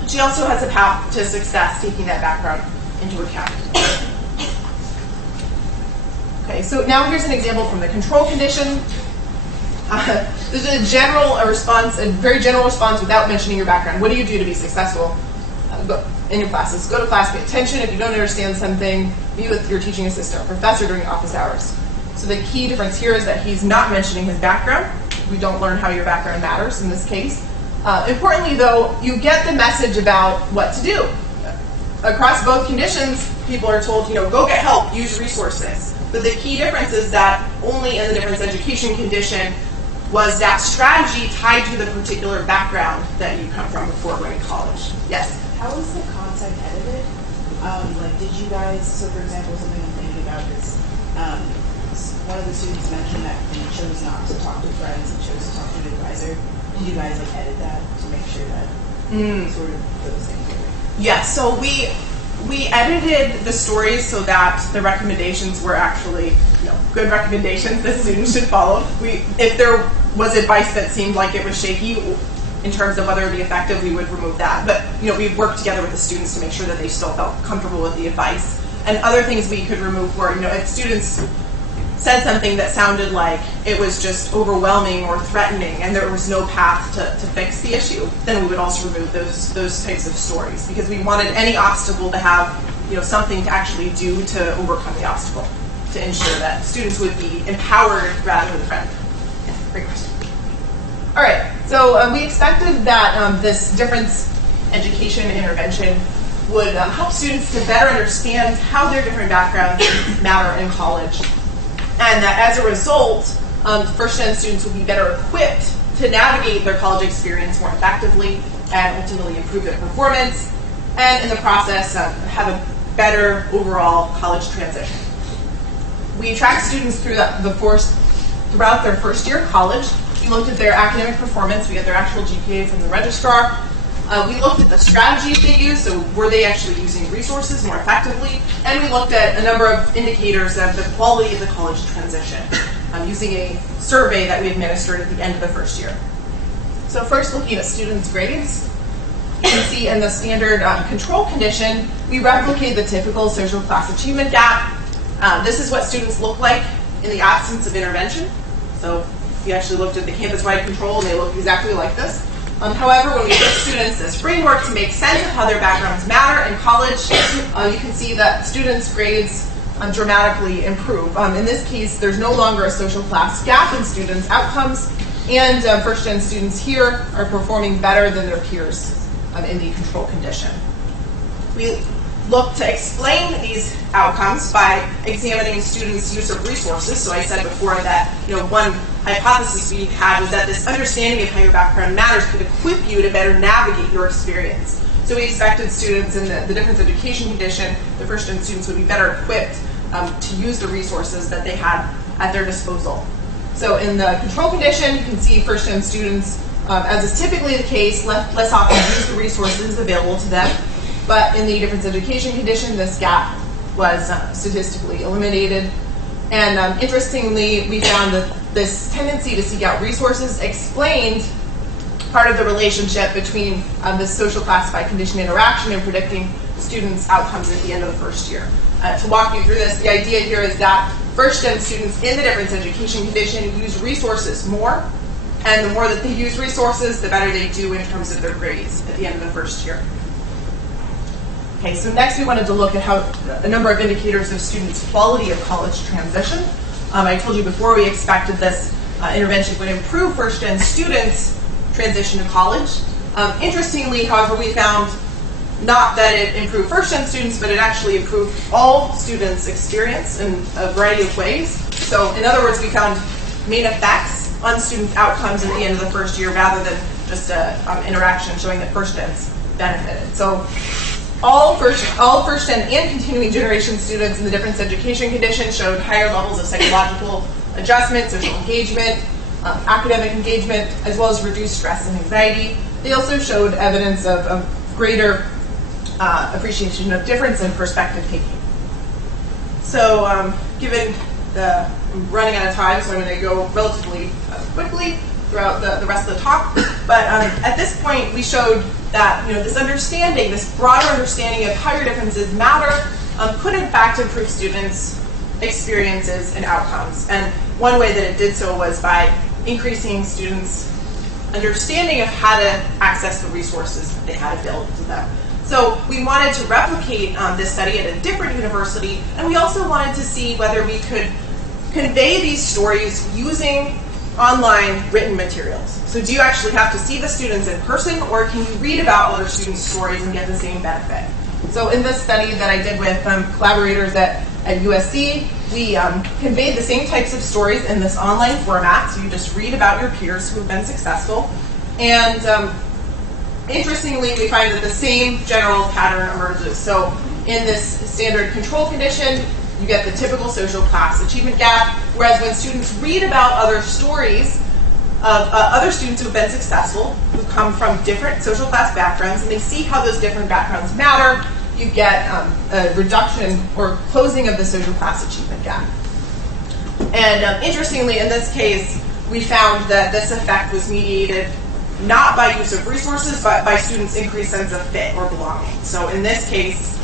She also has a path to success, taking that background into account. Okay, so now here's an example from the control condition. This is a general response, a very general response without mentioning your background. What do you do to be successful in your classes? Go to class, pay attention. If you don't understand something, meet with your teaching assistant or professor during office hours. So the key difference here is that he's not mentioning his background. We don't learn how your background matters in this case. Importantly, though, you get the message about what to do. Across both conditions, people are told, go get help, use resources. But the key difference is that only in the difference education condition was that strategy tied to the particular background that you come from before going to college. Yes? How was the content edited? Did you guys, so for example, something I'm thinking about is, one of the students mentioned that he chose not to talk to friends and chose to talk to an advisor. Did you guys edit that to make sure that sort of those things were? Yes, so we edited the stories so that the recommendations were actually good recommendations that students should follow. If there was advice that seemed like it was shaky in terms of whether it would be effective, we would remove that. But we worked together with the students to make sure that they still felt comfortable with the advice. And other things we could remove were, if students said something that sounded like it was just overwhelming or threatening and there was no path to fix the issue, then we would also remove those types of stories, because we wanted any obstacle to have something to actually do to overcome the obstacle, to ensure that students would be empowered rather than threatened. Yeah, great question. All right, so we expected that this difference education intervention would help students to better understand how their different backgrounds matter in college. And that as a result, first-gen students will be better equipped to navigate their college experience more effectively and ultimately improve their performance, and in the process have a better overall college transition. We tracked students throughout their first year of college. We looked at their academic performance. We got their actual GPA from the registrar. We looked at the strategies they used, so were they actually using resources more effectively? And we looked at a number of indicators of the quality of the college transition using a survey that we administered at the end of the first year. So first, looking at students' grades, you can see in the standard control condition, we replicate the typical social class achievement gap. This is what students look like in the absence of intervention. So we actually looked at the campus-wide control, and they look exactly like this. However, when we give students this framework to make sense of how their backgrounds matter in college, you can see that students' grades dramatically improve. In this case, there's no longer a social class gap in students' outcomes, and first-gen students here are performing better than their peers in the control condition. We look to explain these outcomes by examining students' use of resources. So I said before that one hypothesis we had was that this understanding of how your background matters could equip you to better navigate your experience. So we expected students in the difference education condition, the first-gen students would be better equipped to use the resources that they had at their disposal. So in the control condition, you can see first-gen students, as is typically the case, less often use the resources available to them. But in the difference education condition, this gap was statistically eliminated. And interestingly, we found that this tendency to seek out resources explained part of the relationship between this social class by condition interaction and predicting students' outcomes at the end of the first year. to walk you through this, the idea here is that first-gen students in the difference education condition use resources more, and the more that they use resources, the better they do in terms of their grades at the end of the first year. Okay, so next we wanted to look at how a number of indicators of students' quality of college transition. I told you before we expected this intervention would improve first-gen students' transition to college. Interestingly, however, we found not that it improved first-gen students, but it actually improved all students' experience in a variety of ways. So in other words, we found main effects on students' outcomes at the end of the first year rather than just an interaction showing that first-gens benefited. So all first-gen and continuing generation students in the difference education condition showed higher levels of psychological adjustment, social engagement, academic engagement, as well as reduced stress and anxiety. They also showed evidence of greater appreciation of difference and perspective taking. So given I'm running out of time, so I'm going to go relatively quickly throughout the rest of the talk. But at this point, we showed that this understanding, this broader understanding of how your differences matter, could in fact improve students' experiences and outcomes. And one way that it did so was by increasing students' understanding of how to access the resources that they had available to them. So we wanted to replicate this study at a different university, and we also wanted to see whether we could convey these stories using online written materials. So do you actually have to see the students in person, or can you read about other students' stories and get the same benefit? So in this study that I did with collaborators at USC, we conveyed the same types of stories in this online format. So you just read about your peers who have been successful. And interestingly, we find that the same general pattern emerges. So in this standard control condition, you get the typical social class achievement gap, whereas when students read about other stories of other students who have been successful, who come from different social class backgrounds, and they see how those different backgrounds matter, you get a reduction or closing of the social class achievement gap. And interestingly, in this case, we found that this effect was mediated not by use of resources, but by students' increased sense of fit or belonging. So in this case,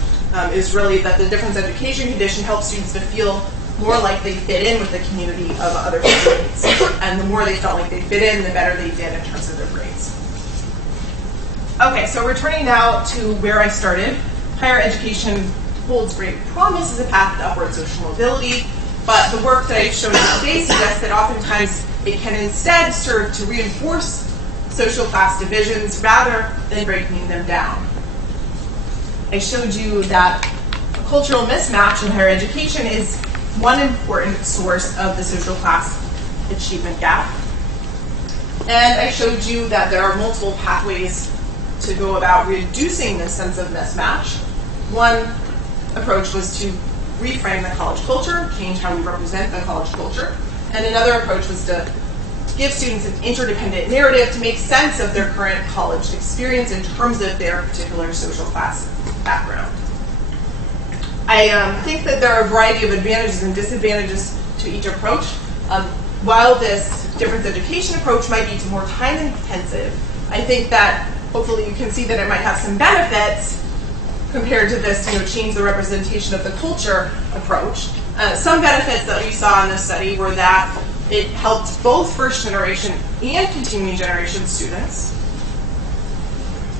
is really that the difference education condition helps students to feel more like they fit in with the community of other students. And the more they felt like they fit in, the better they did in terms of their grades. Okay, so returning now to where I started. Higher education holds great promise as a path to upward social mobility, but the work that I've shown you today suggests that oftentimes it can instead serve to reinforce social class divisions rather than breaking them down. I showed you that a cultural mismatch in higher education is one important source of the social class achievement gap. And I showed you that there are multiple pathways to go about reducing this sense of mismatch. One approach was to reframe the college culture, change how we represent the college culture. And another approach was to give students an interdependent narrative to make sense of their current college experience in terms of their particular social class background. I think that there are a variety of advantages and disadvantages to each approach. While this difference education approach might be more time intensive, I think that hopefully you can see that it might have some benefits compared to this, change the representation of the culture approach. Some benefits that we saw in this study were that it helped both first generation and continuing generation students.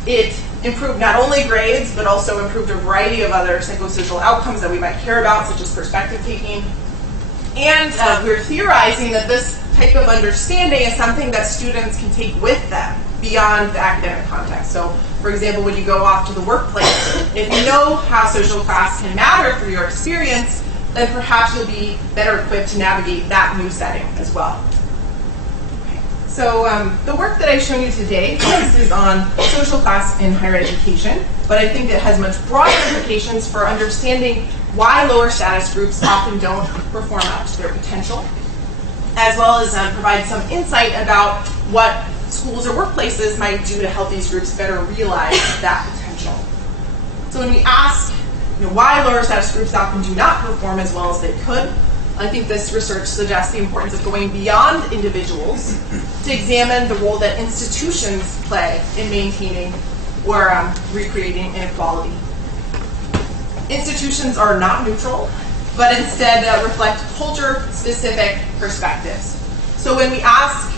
It improved not only grades, but also improved a variety of other psychosocial outcomes that we might care about, such as perspective taking. And we're theorizing that this type of understanding is something that students can take with them beyond the academic context. So, for example, when you go off to the workplace, if you know how social class can matter for your experience, then perhaps you'll be better equipped to navigate that new setting as well. So the work that I've shown you today focuses on social class in higher education, but I think it has much broader implications for understanding why lower status groups often don't perform up to their potential, as well as provide some insight about what schools or workplaces might do to help these groups better realize that potential. So when we ask why lower status groups often do not perform as well as they could, I think this research suggests the importance of going beyond individuals to examine the role that institutions play in maintaining or recreating inequality. institutions are not neutral, but instead reflect culture-specific perspectives. So when we ask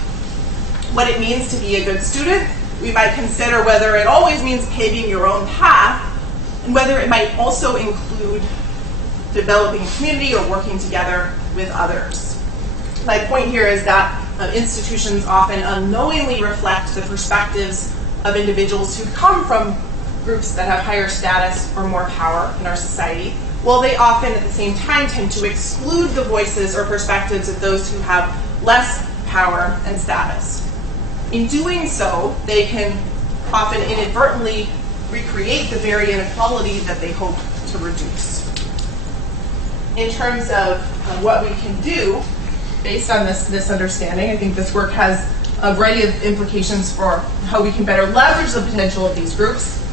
what it means to be a good student, we might consider whether it always means paving your own path, and whether it might also include developing a community or working together with others. My point here is that institutions often unknowingly reflect the perspectives of individuals who come from groups that have higher status or more power in our society, while they often at the same time tend to exclude the voices or perspectives of those who have less power and status. In doing so, they can often inadvertently recreate the very inequality that they hope to reduce. In terms of what we can do based on this understanding, I think this work has a variety of implications for how we can better leverage the potential of these groups.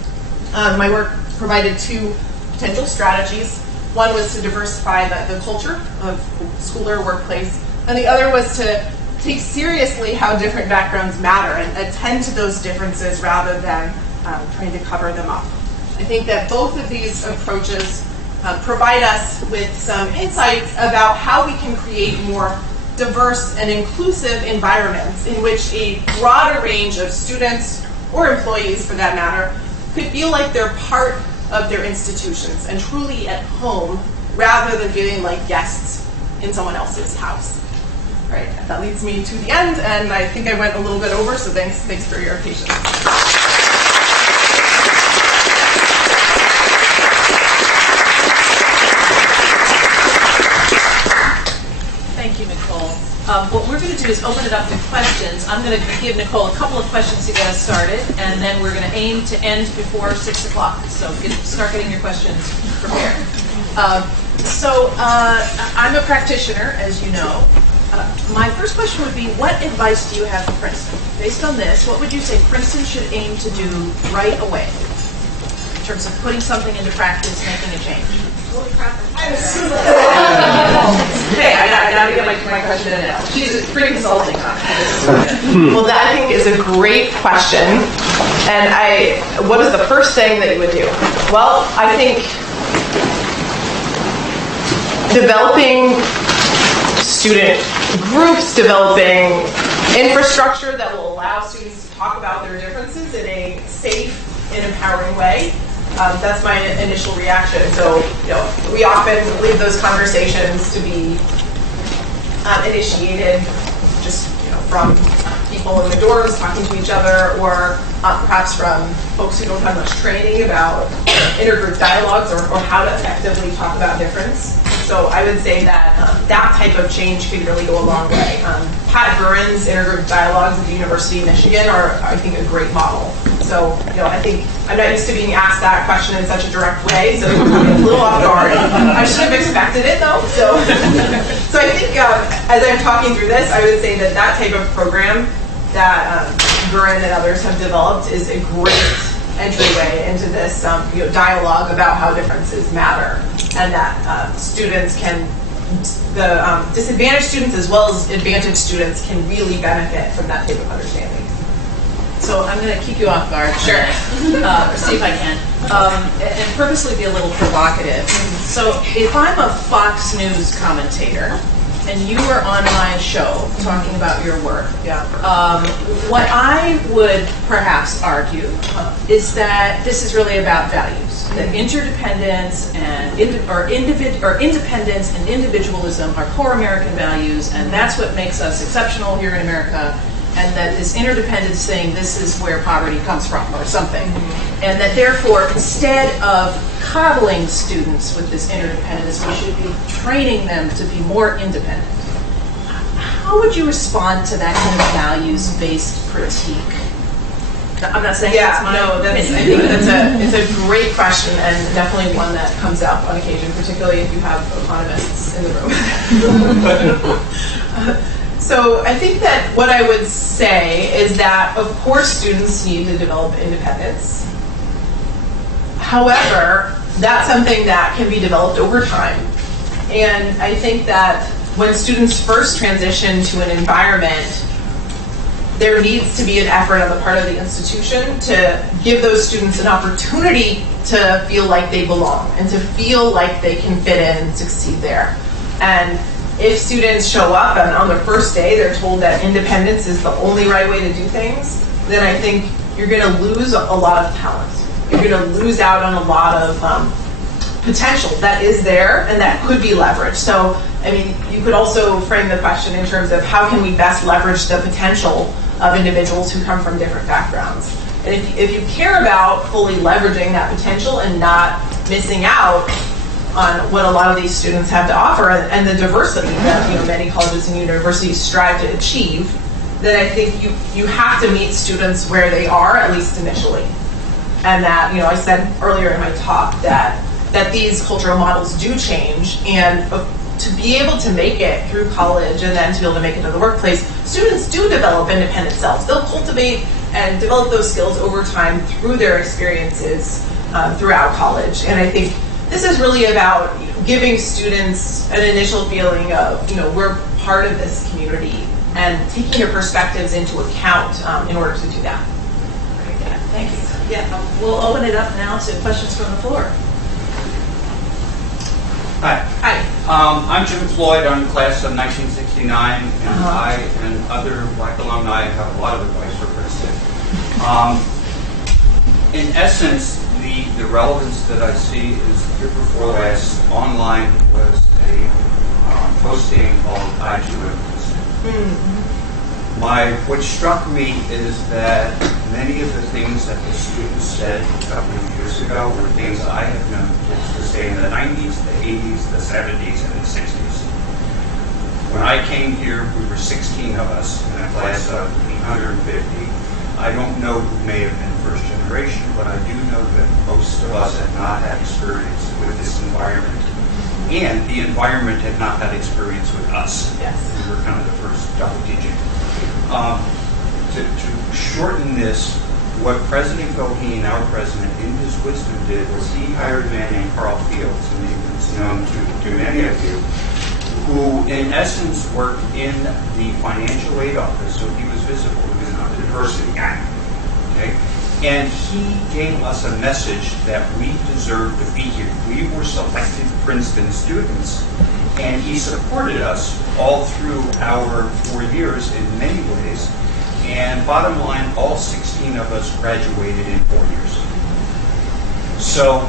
My work provided two potential strategies. One was to diversify the culture of school or workplace, and the other was to take seriously how different backgrounds matter and attend to those differences rather than trying to cover them up. I think that both of these approaches provide us with some insights about how we can create more diverse and inclusive environments in which a broader range of students, or employees for that matter, could feel like they're part of their institutions and truly at home rather than feeling like guests in someone else's house. All right, that leads me to the end, and I think I went a little bit over, so thanks for your patience. Thank you, Nicole. What we're going to do is open it up to questions. I'm going to give Nicole a couple of questions to get us started, and then we're going to aim to end before 6 o'clock. So start getting your questions prepared. I'm a practitioner, as you know. My first question would be, what advice do you have for Princeton? Based on this, what would you say Princeton should aim to do right away in terms of putting something into practice, making a change? Hey, I gotta get my question in now. She's pretty consulting. Well, that I think is a great question. And what is the first thing that you would do? Well, I think developing student groups, developing infrastructure that will allow students to talk about their differences in a safe and empowering way. That's my initial reaction. So, we often leave those conversations to be initiated just, from people in the dorms talking to each other, or perhaps from folks who don't have much training about intergroup dialogues or how to effectively talk about difference. So I would say that that type of change could really go a long way. Pat Buren's intergroup dialogues at the University of Michigan are, I think, a great model. So, I think I'm not used to being asked that question in such a direct way, so I'm a little off guard. I should have expected it, though. So I think as I'm talking through this, I would say that type of program that Buren and others have developed is a great entryway into this dialogue about how differences matter, and that students can, the disadvantaged students as well as advantaged students can really benefit from that type of understanding. So I'm going to keep you off guard. Sure. See if I can. And purposely be a little provocative. So if I'm a Fox News commentator, and you were on my show talking about your work, what I would perhaps argue is that this is really about values. That interdependence and independence and individualism are core American values, and that's what makes us exceptional here in America. And that this interdependence thing, this is where poverty comes from, or something. And that therefore, instead of coddling students with this interdependence, we should be training them to be more independent. How would you respond to that kind of values-based critique? I'm not saying that's my opinion. I think it's a great question, and definitely one that comes up on occasion, particularly if you have economists in the room. So I think that what I would say is that, of course, students need to develop independence. However, that's something that can be developed over time. And I think that when students first transition to an environment there needs to be an effort on the part of the institution to give those students an opportunity to feel like they belong and to feel like they can fit in and succeed there. And if students show up and on their first day they're told that independence is the only right way to do things, then I think you're going to lose a lot of talent. You're going to lose out on a lot of potential that is there and that could be leveraged. So, I mean, you could also frame the question in terms of how can we best leverage the potential of individuals who come from different backgrounds. And if you care about fully leveraging that potential and not missing out on what a lot of these students have to offer and the diversity that many colleges and universities strive to achieve, then I think you have to meet students where they are, at least initially. And that, I said earlier in my talk that these cultural models do change, and to be able to make it through college and then to be able to make it to the workplace, students do develop independent selves. They'll cultivate and develop those skills over time through their experiences throughout college. And I think this is really about giving students an initial feeling of, we're part of this community and taking their perspectives into account in order to do that. Great, yeah, thank you. Yeah, we'll open it up now to questions from the floor. Hi. Hi. I'm Jim Floyd. I'm the class of 1969, and I and other Black alumni have a lot of advice for Princeton. In essence, the relevance that I see is year before last, online was a posting called I Too Am Princeton. What struck me is that many of the things that the students said a couple of years ago were things I have known kids to say in the 90s, the 80s, the 70s, and the 60s. When I came here, we were 16 of us in a class of 850. I don't know who may have been first generation, but I do know that most of us had not had experience with this environment. And the environment had not had experience with us. Yes. We were kind of the first double digit. To shorten this, what President Goheen, our president, in his wisdom did was he hired a man named Carl Fields, and he was known to many of you, who in essence worked in the financial aid office, so he was visible. He was not a diversity guy. Okay? And he gave us a message that we deserve to be here. We were selected Princeton students, and he supported us all through our 4 years in many ways. And bottom line, all 16 of us graduated in 4 years. So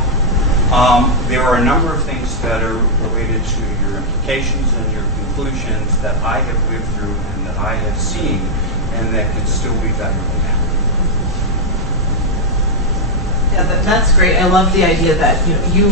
there are a number of things that are related to your implications and your conclusions that I have lived through and that I have seen and that can still be valuable now. Yeah, that's great. I love the idea that you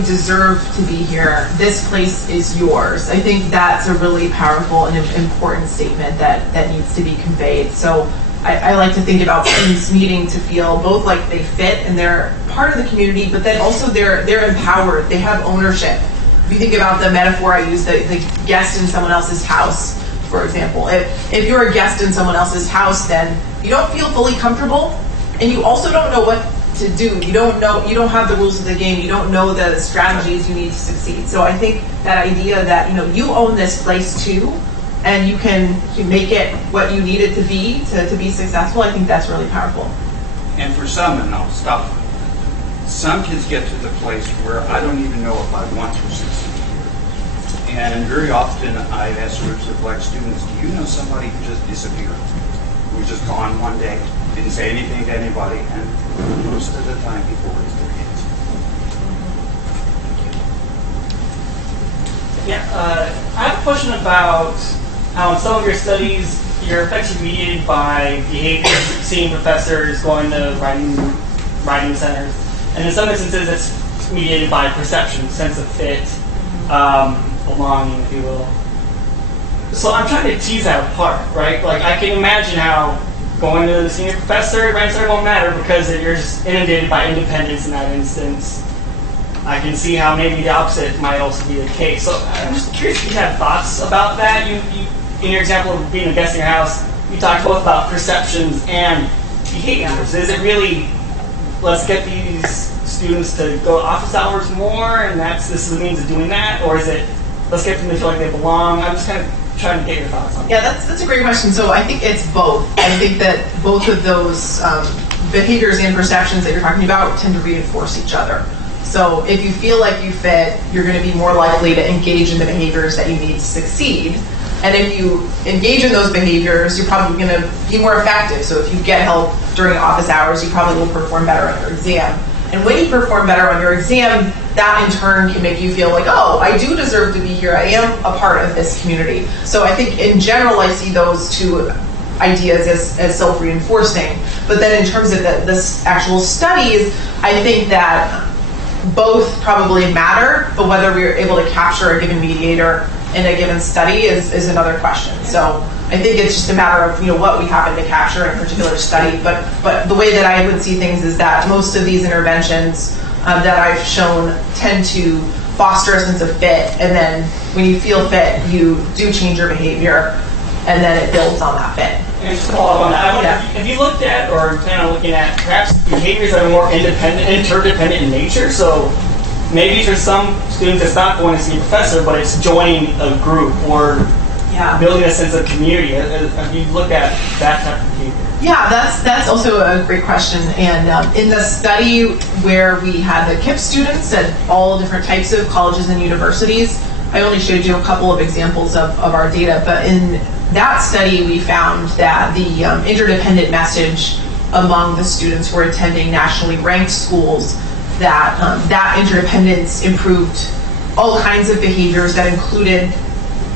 deserve to be here. This place is yours. I think that's a really powerful and important statement that needs to be conveyed. So I like to think about students needing to feel both like they fit and they're part of the community, but then also they're empowered. They have ownership. If you think about the metaphor I use, the guest in someone else's house, for example. If you're a guest in someone else's house, then you don't feel fully comfortable, and you also don't know what to do. You don't have the rules of the game. You don't know the strategies you need to succeed. So I think that idea that you own this place too, and you can make it what you need it to be successful, I think that's really powerful. And for some, and I'll stop, some kids get to the place where I don't even know if I want to succeed here. And very often I ask groups of Black students, do you know somebody who just disappeared? Who was just gone one day, didn't say anything to anybody, and most of the time people raise their hands. Yeah, I have a question about how in some of your studies you're effectively mediated by behavior, seeing professors, going to writing centers, and in some instances it's mediated by perception, sense of fit, belonging, if you will. So I'm trying to tease that apart, right? Like I can imagine how going to the senior professor, writing center won't matter because you're just inundated by independence in that instance. I can see how maybe the opposite might also be the case. So I'm just curious if you have thoughts about that. You in your example of being a guest in your house, you talked both about perceptions and behaviors. Is it really, let's get these students to go office hours more and this is the means of doing that? Or is it, let's get them to feel like they belong? I'm just kind of trying to get your thoughts on it. Yeah, that's a great question. So I think it's both. I think that both of those behaviors and perceptions that you're talking about tend to reinforce each other. So if you feel like you fit, you're going to be more likely to engage in the behaviors that you need to succeed. And if you engage in those behaviors, you're probably going to be more effective. So if you get help during office hours, you probably will perform better on your exam. And when you perform better on your exam, that in turn can make you feel like, oh, I do deserve to be here. I am a part of this community. So I think in general, I see those two ideas as self-reinforcing. But then in terms of the actual studies, I think that both probably matter, but whether we're able to capture a given mediator in a given study is another question. So I think it's just a matter of what we happen to capture in a particular study. But the way that I would see things is that most of these interventions that I've shown tend to foster a sense of fit, and then when you feel fit, you do change your behavior, and then it builds on that fit. And just to follow up on that, I wonder if you looked at or plan on looking at perhaps behaviors that are more interdependent in nature. So maybe for some students, it's not going to see a professor, but it's joining a group or building a sense of community. Have you looked at that type of behavior? Yeah, that's also a great question. And in the study where we had the KIPP students at all different types of colleges and universities, I only showed you a couple of examples of our data, but in that study we found that the interdependent message among the students who were attending nationally ranked schools, that interdependence improved all kinds of behaviors that included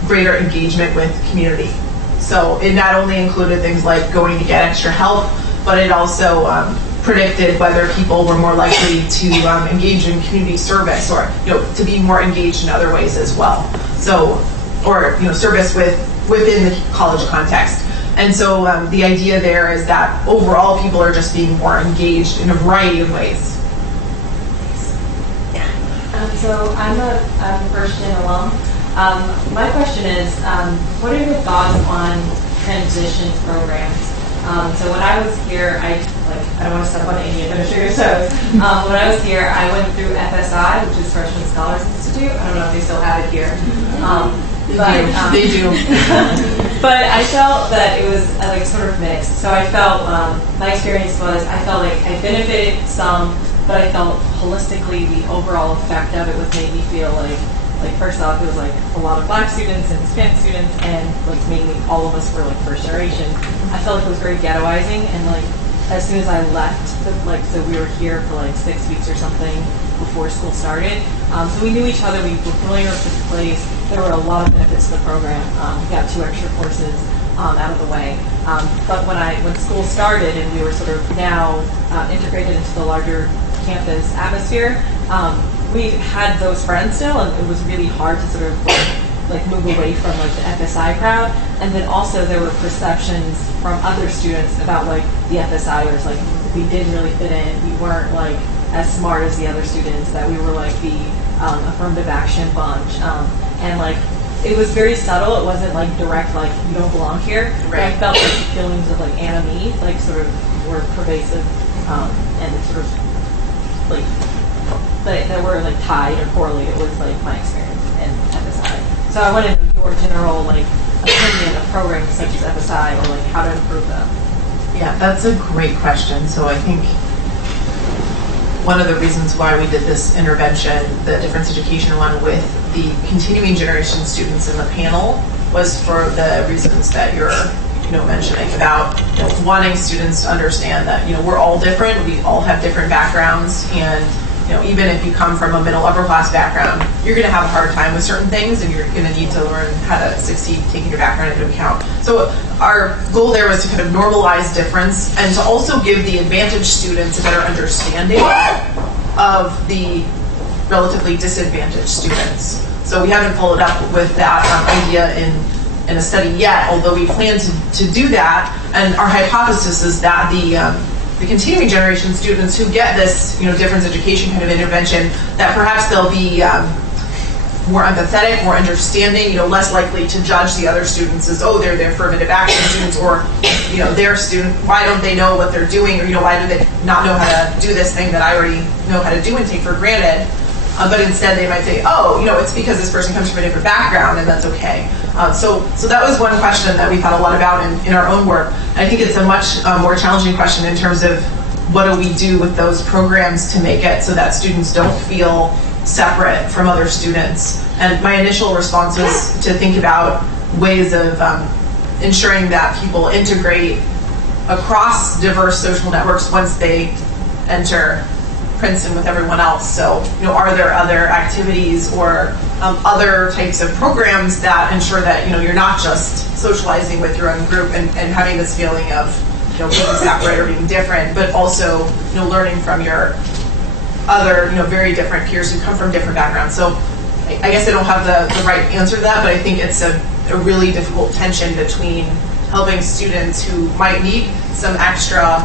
greater engagement with community. So it not only included things like going to get extra help, but it also predicted whether people were more likely to engage in community service or to be more engaged in other ways as well. So, or service within the college context. And so the idea there is that overall people are just being more engaged in a variety of ways. So I'm a first-gen alum. My question is, what are your thoughts on transition programs? So when I was here, I don't want to step on any administrator's toes. When I was here, I went through FSI, which is Freshman Scholars Institute. I don't know if they still have it here. They do. But I felt that it was sort of mixed. So I felt, my experience was, I felt like I benefited some, but I felt holistically the overall effect of it was made me feel like first off, it was a lot of Black students and Hispanic students, and mainly all of us were first generation. I felt like it was very ghettoizing, and as soon as I left, so we were here for 6 weeks or something before school started. So we knew each other, we were familiar with this place. There were a lot of benefits to the program. We got 2 extra courses out of the way. But when school started and we were sort of now integrated into the larger campus atmosphere, we had those friends still, and it was really hard to sort of move away from the FSI crowd. And then also there were perceptions from other students about the FSIers, we didn't really fit in, we weren't as smart as the other students, that we were the affirmative action bunch, and it was very subtle. It wasn't direct, you don't belong here. Right. I felt feelings of enemy sort of were pervasive, and sort of that were tied or correlated with my experience in FSI. So I wanted your general opinion of programs such as FSI, or how to improve them. Yeah, that's a great question. So I think one of the reasons why we did this intervention, the difference education one, with the continuing generation students in the panel was for the reasons that you're mentioning about wanting students to understand that we're all different, we all have different backgrounds, and even if you come from a middle upper class background, you're going to have a hard time with certain things, and you're going to need to learn how to succeed taking your background into account. So our goal there was to kind of normalize difference and to also give the advantaged students a better understanding of the relatively disadvantaged students. So we haven't followed up with that idea in a study yet, although we plan to do that. And our hypothesis is that the continuing generation students who get this difference education kind of intervention, that perhaps they'll be more empathetic, more understanding, less likely to judge the other students as, oh, they're affirmative action students, or their student, why don't they know what they're doing, or why do they not know how to do this thing that I already know how to do and take for granted. but instead they might say, oh, it's because this person comes from a different background, and that's okay. So that was one question that we thought a lot about in our own work. I think it's a much more challenging question in terms of what do we do with those programs to make it so that students don't feel separate from other students. And my initial response was to think about ways of ensuring that people integrate across diverse social networks once they enter Princeton with everyone else. So, are there other activities or other types of programs that ensure that, you're not just socializing with your own group and having this feeling of, being separate or being different, but also, learning from your other, very different peers who come from different backgrounds. So I guess I don't have the right answer to that, but I think it's a really difficult tension between helping students who might need some extra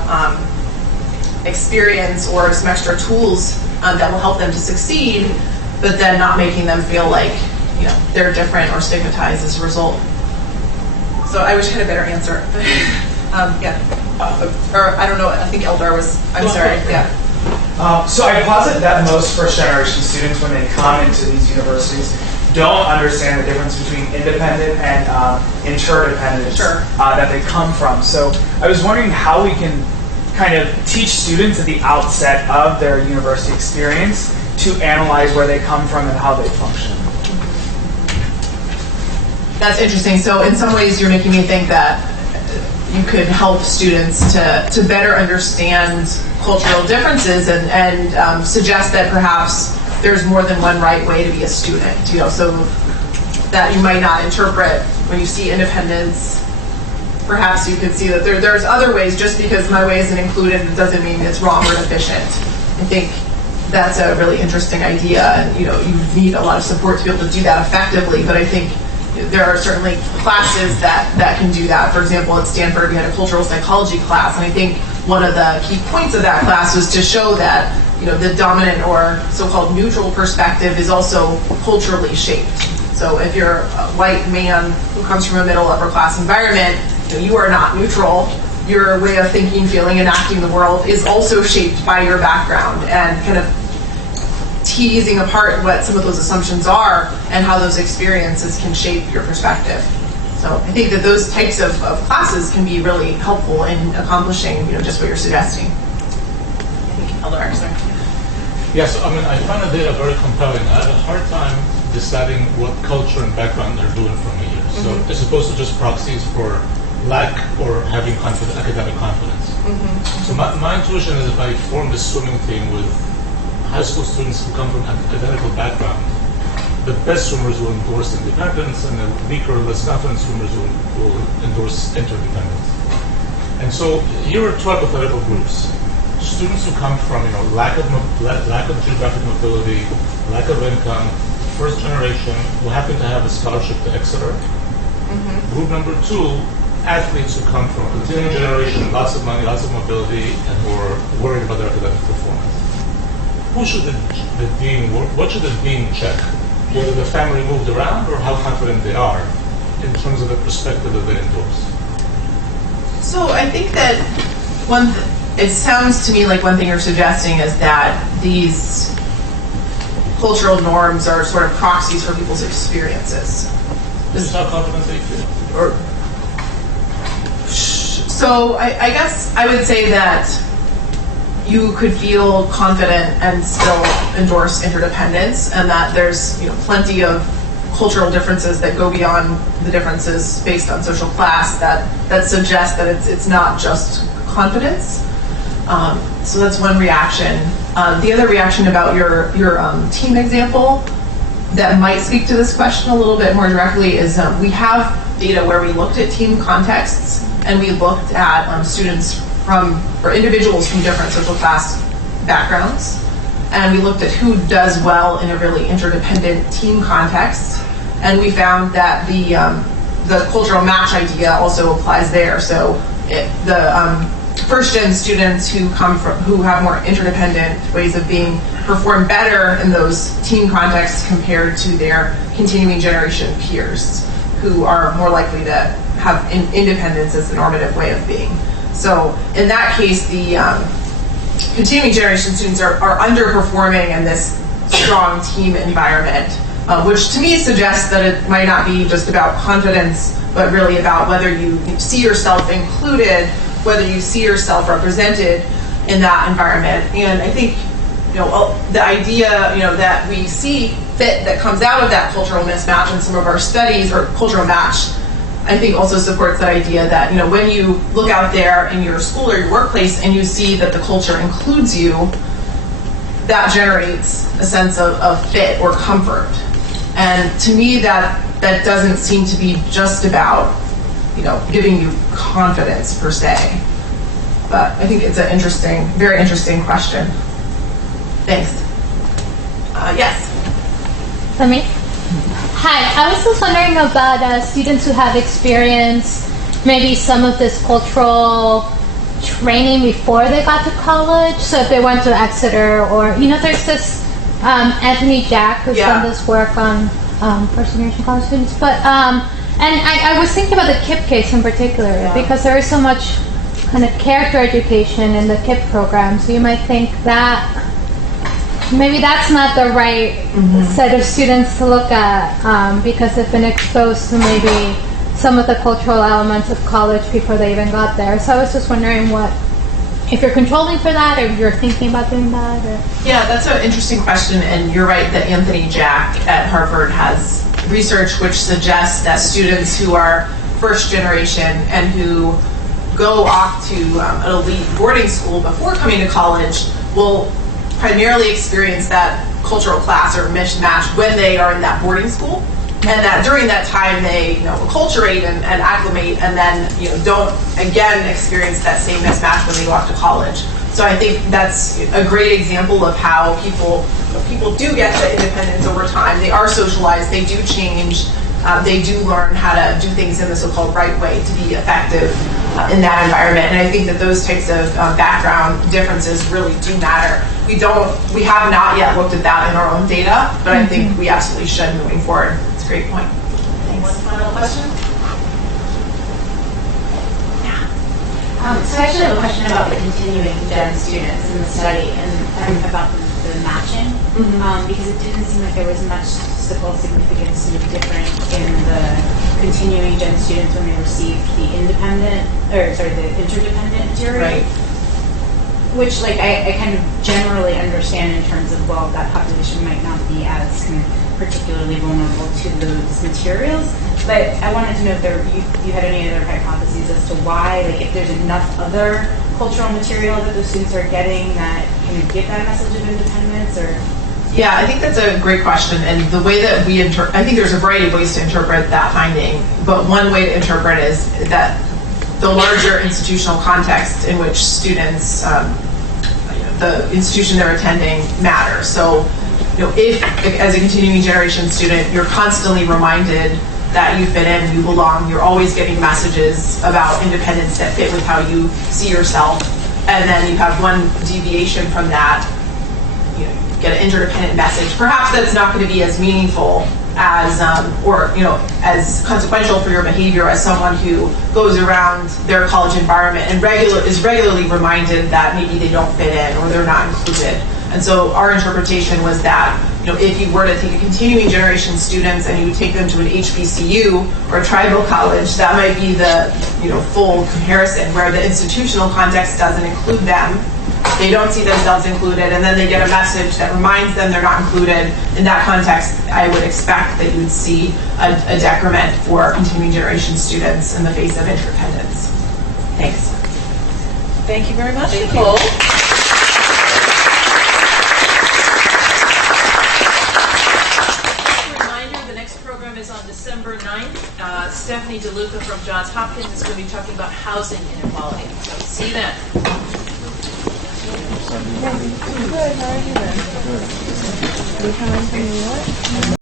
experience or some extra tools that will help them to succeed, but then not making them feel like they're different or stigmatized as a result. So I wish I had a better answer. Or I don't know. I think Eldar was. I'm sorry. Yeah. So I posit that most first-generation students, when they come into these universities, don't understand the difference between independent and interdependence that they come from. So I was wondering how we can kind of teach students at the outset of their university experience to analyze where they come from and how they function. That's interesting. So in some ways you're making me think that you could help students to better understand cultural differences and suggest that perhaps there's more than one right way to be a student, so that you might not interpret when you see independence. Perhaps you could see that there's other ways. Just because my way isn't included, it doesn't mean it's wrong or deficient. I think that's a really interesting idea, and you need a lot of support to be able to do that effectively. But I think there are certainly classes that can do that. For example, at Stanford, we had a cultural psychology class, and I think one of the key points of that class was to show that the dominant or so-called neutral perspective is also culturally shaped. So if you're a white man who comes from a middle upper class environment, you are not neutral. Your way of thinking, feeling, and acting in the world is also shaped by your background, and kind of teasing apart what some of those assumptions are and how those experiences can shape your perspective. So I think that those types of classes can be really helpful in accomplishing just what you're suggesting. I think Elder Axler. Yes, I find the data very compelling. I had a hard time deciding what culture and background they're doing from here. So as opposed to just proxies for lack or having academic confidence. So my intuition is if I formed a swimming team with high school students who come from identical background, the best swimmers will endorse independence, and the weaker, less confident swimmers will endorse interdependence. And so here are two hypothetical groups: students who come from lack of geographic mobility, lack of income, first generation, who happen to have a scholarship to Exeter. Group number two, athletes who come from a continuing generation, lots of money, lots of mobility, and who are worried about their academic performance. Who should the dean work? What should the dean check? Whether the family moved around or how confident they are in terms of the perspective that they endorse. So I think that it sounds to me like one thing you're suggesting is that these cultural norms are sort of proxies for people's experiences. This is how confident they feel. So I guess I would say that you could feel confident and still endorse interdependence, and that there's plenty of cultural differences that go beyond the differences based on social class that suggest that it's not just confidence. So that's one reaction. The other reaction about your team example that might speak to this question a little bit more directly is we have data where we looked at team contexts, and we looked at students or individuals from different social class backgrounds, and we looked at who does well in a really interdependent team context, and we found that the cultural match idea also applies there. So the first-gen students who have more interdependent ways of being perform better in those team contexts compared to their continuing generation peers, who are more likely to have independence as the normative way of being. So in that case, the continuing generation students are underperforming, and this strong team environment, which to me suggests that it might not be just about confidence, but really about whether you see yourself included, whether you see yourself represented in that environment. And I think, the idea, that we see fit that comes out of that cultural mismatch in some of our studies, or cultural match, I think also supports that idea that, when you look out there in your school or your workplace and you see that the culture includes you, that generates a sense of fit or comfort. And to me, that doesn't seem to be just about, giving you confidence per se. But I think it's an very interesting question. Thanks. Yes. For me? Hi, I was just wondering about students who have experienced maybe some of this cultural training before they got to college. So if they went to Exeter, or, there's this Anthony Jack who's done this work on first generation college students. But, and I was thinking about the KIPP case in particular, because there is so much kind of character education in the KIPP program. So you might think that maybe that's not the right set of students to look at, because they've been exposed to maybe some of the cultural elements of college before they even got there. So I was just wondering if you're controlling for that, or if you're thinking about doing that. Or. Yeah, that's an interesting question, and you're right that Anthony Jack at Harvard has research which suggests that students who are first generation and who go off to an elite boarding school before coming to college will primarily experience that cultural class or mismatch when they are in that boarding school, and that during that time they acculturate and acclimate, and then don't again experience that same mismatch when they go off to college. So I think that's a great example of how people do get the independence over time. They are socialized, they do change, they do learn how to do things in the so-called right way to be effective in that environment. And I think that those types of background differences really do matter. We have not yet looked at that in our own data, but I think we absolutely should moving forward. It's a great point. Thanks. One final question? So I actually have a question about the continuing gen students in the study, and about the matching, because it didn't seem like there was much statistical significance different in the continuing gen students when they received the interdependent material. Right. Which, I kind of generally understand in terms of, that population might not be as kind of particularly vulnerable to those materials. But I wanted to know if you had any other hypotheses as to why, if there's enough other cultural material that the students are getting that kind of give that message of independence, or? Yeah, I think that's a great question. And the way that I think there's a variety of ways to interpret that finding. But one way to interpret is that the larger institutional context in which students, the institution they're attending matters. So, if as a continuing generation student, you're constantly reminded that you fit in, you belong, you're always getting messages about independence that fit with how you see yourself, and then you have one deviation from that, you get an interdependent message. Perhaps that's not going to be as meaningful as, as consequential for your behavior as someone who goes around their college environment and is regularly reminded that maybe they don't fit in or they're not included. And so our interpretation was that, if you were to take a continuing generation students and you take them to an HBCU or a tribal college, that might be the full comparison, where the institutional context doesn't include them. They don't see themselves included, and then they get a message that reminds them they're not included. In that context, I would expect that you would see a decrement for continuing generation students in the face of interdependence. Thanks. Thank you very much, Nicole. Is on December 9th. Stephanie DeLuca from Johns Hopkins is going to be talking about housing inequality. So see you then. Good, how are you then? Good. Are you coming from New York?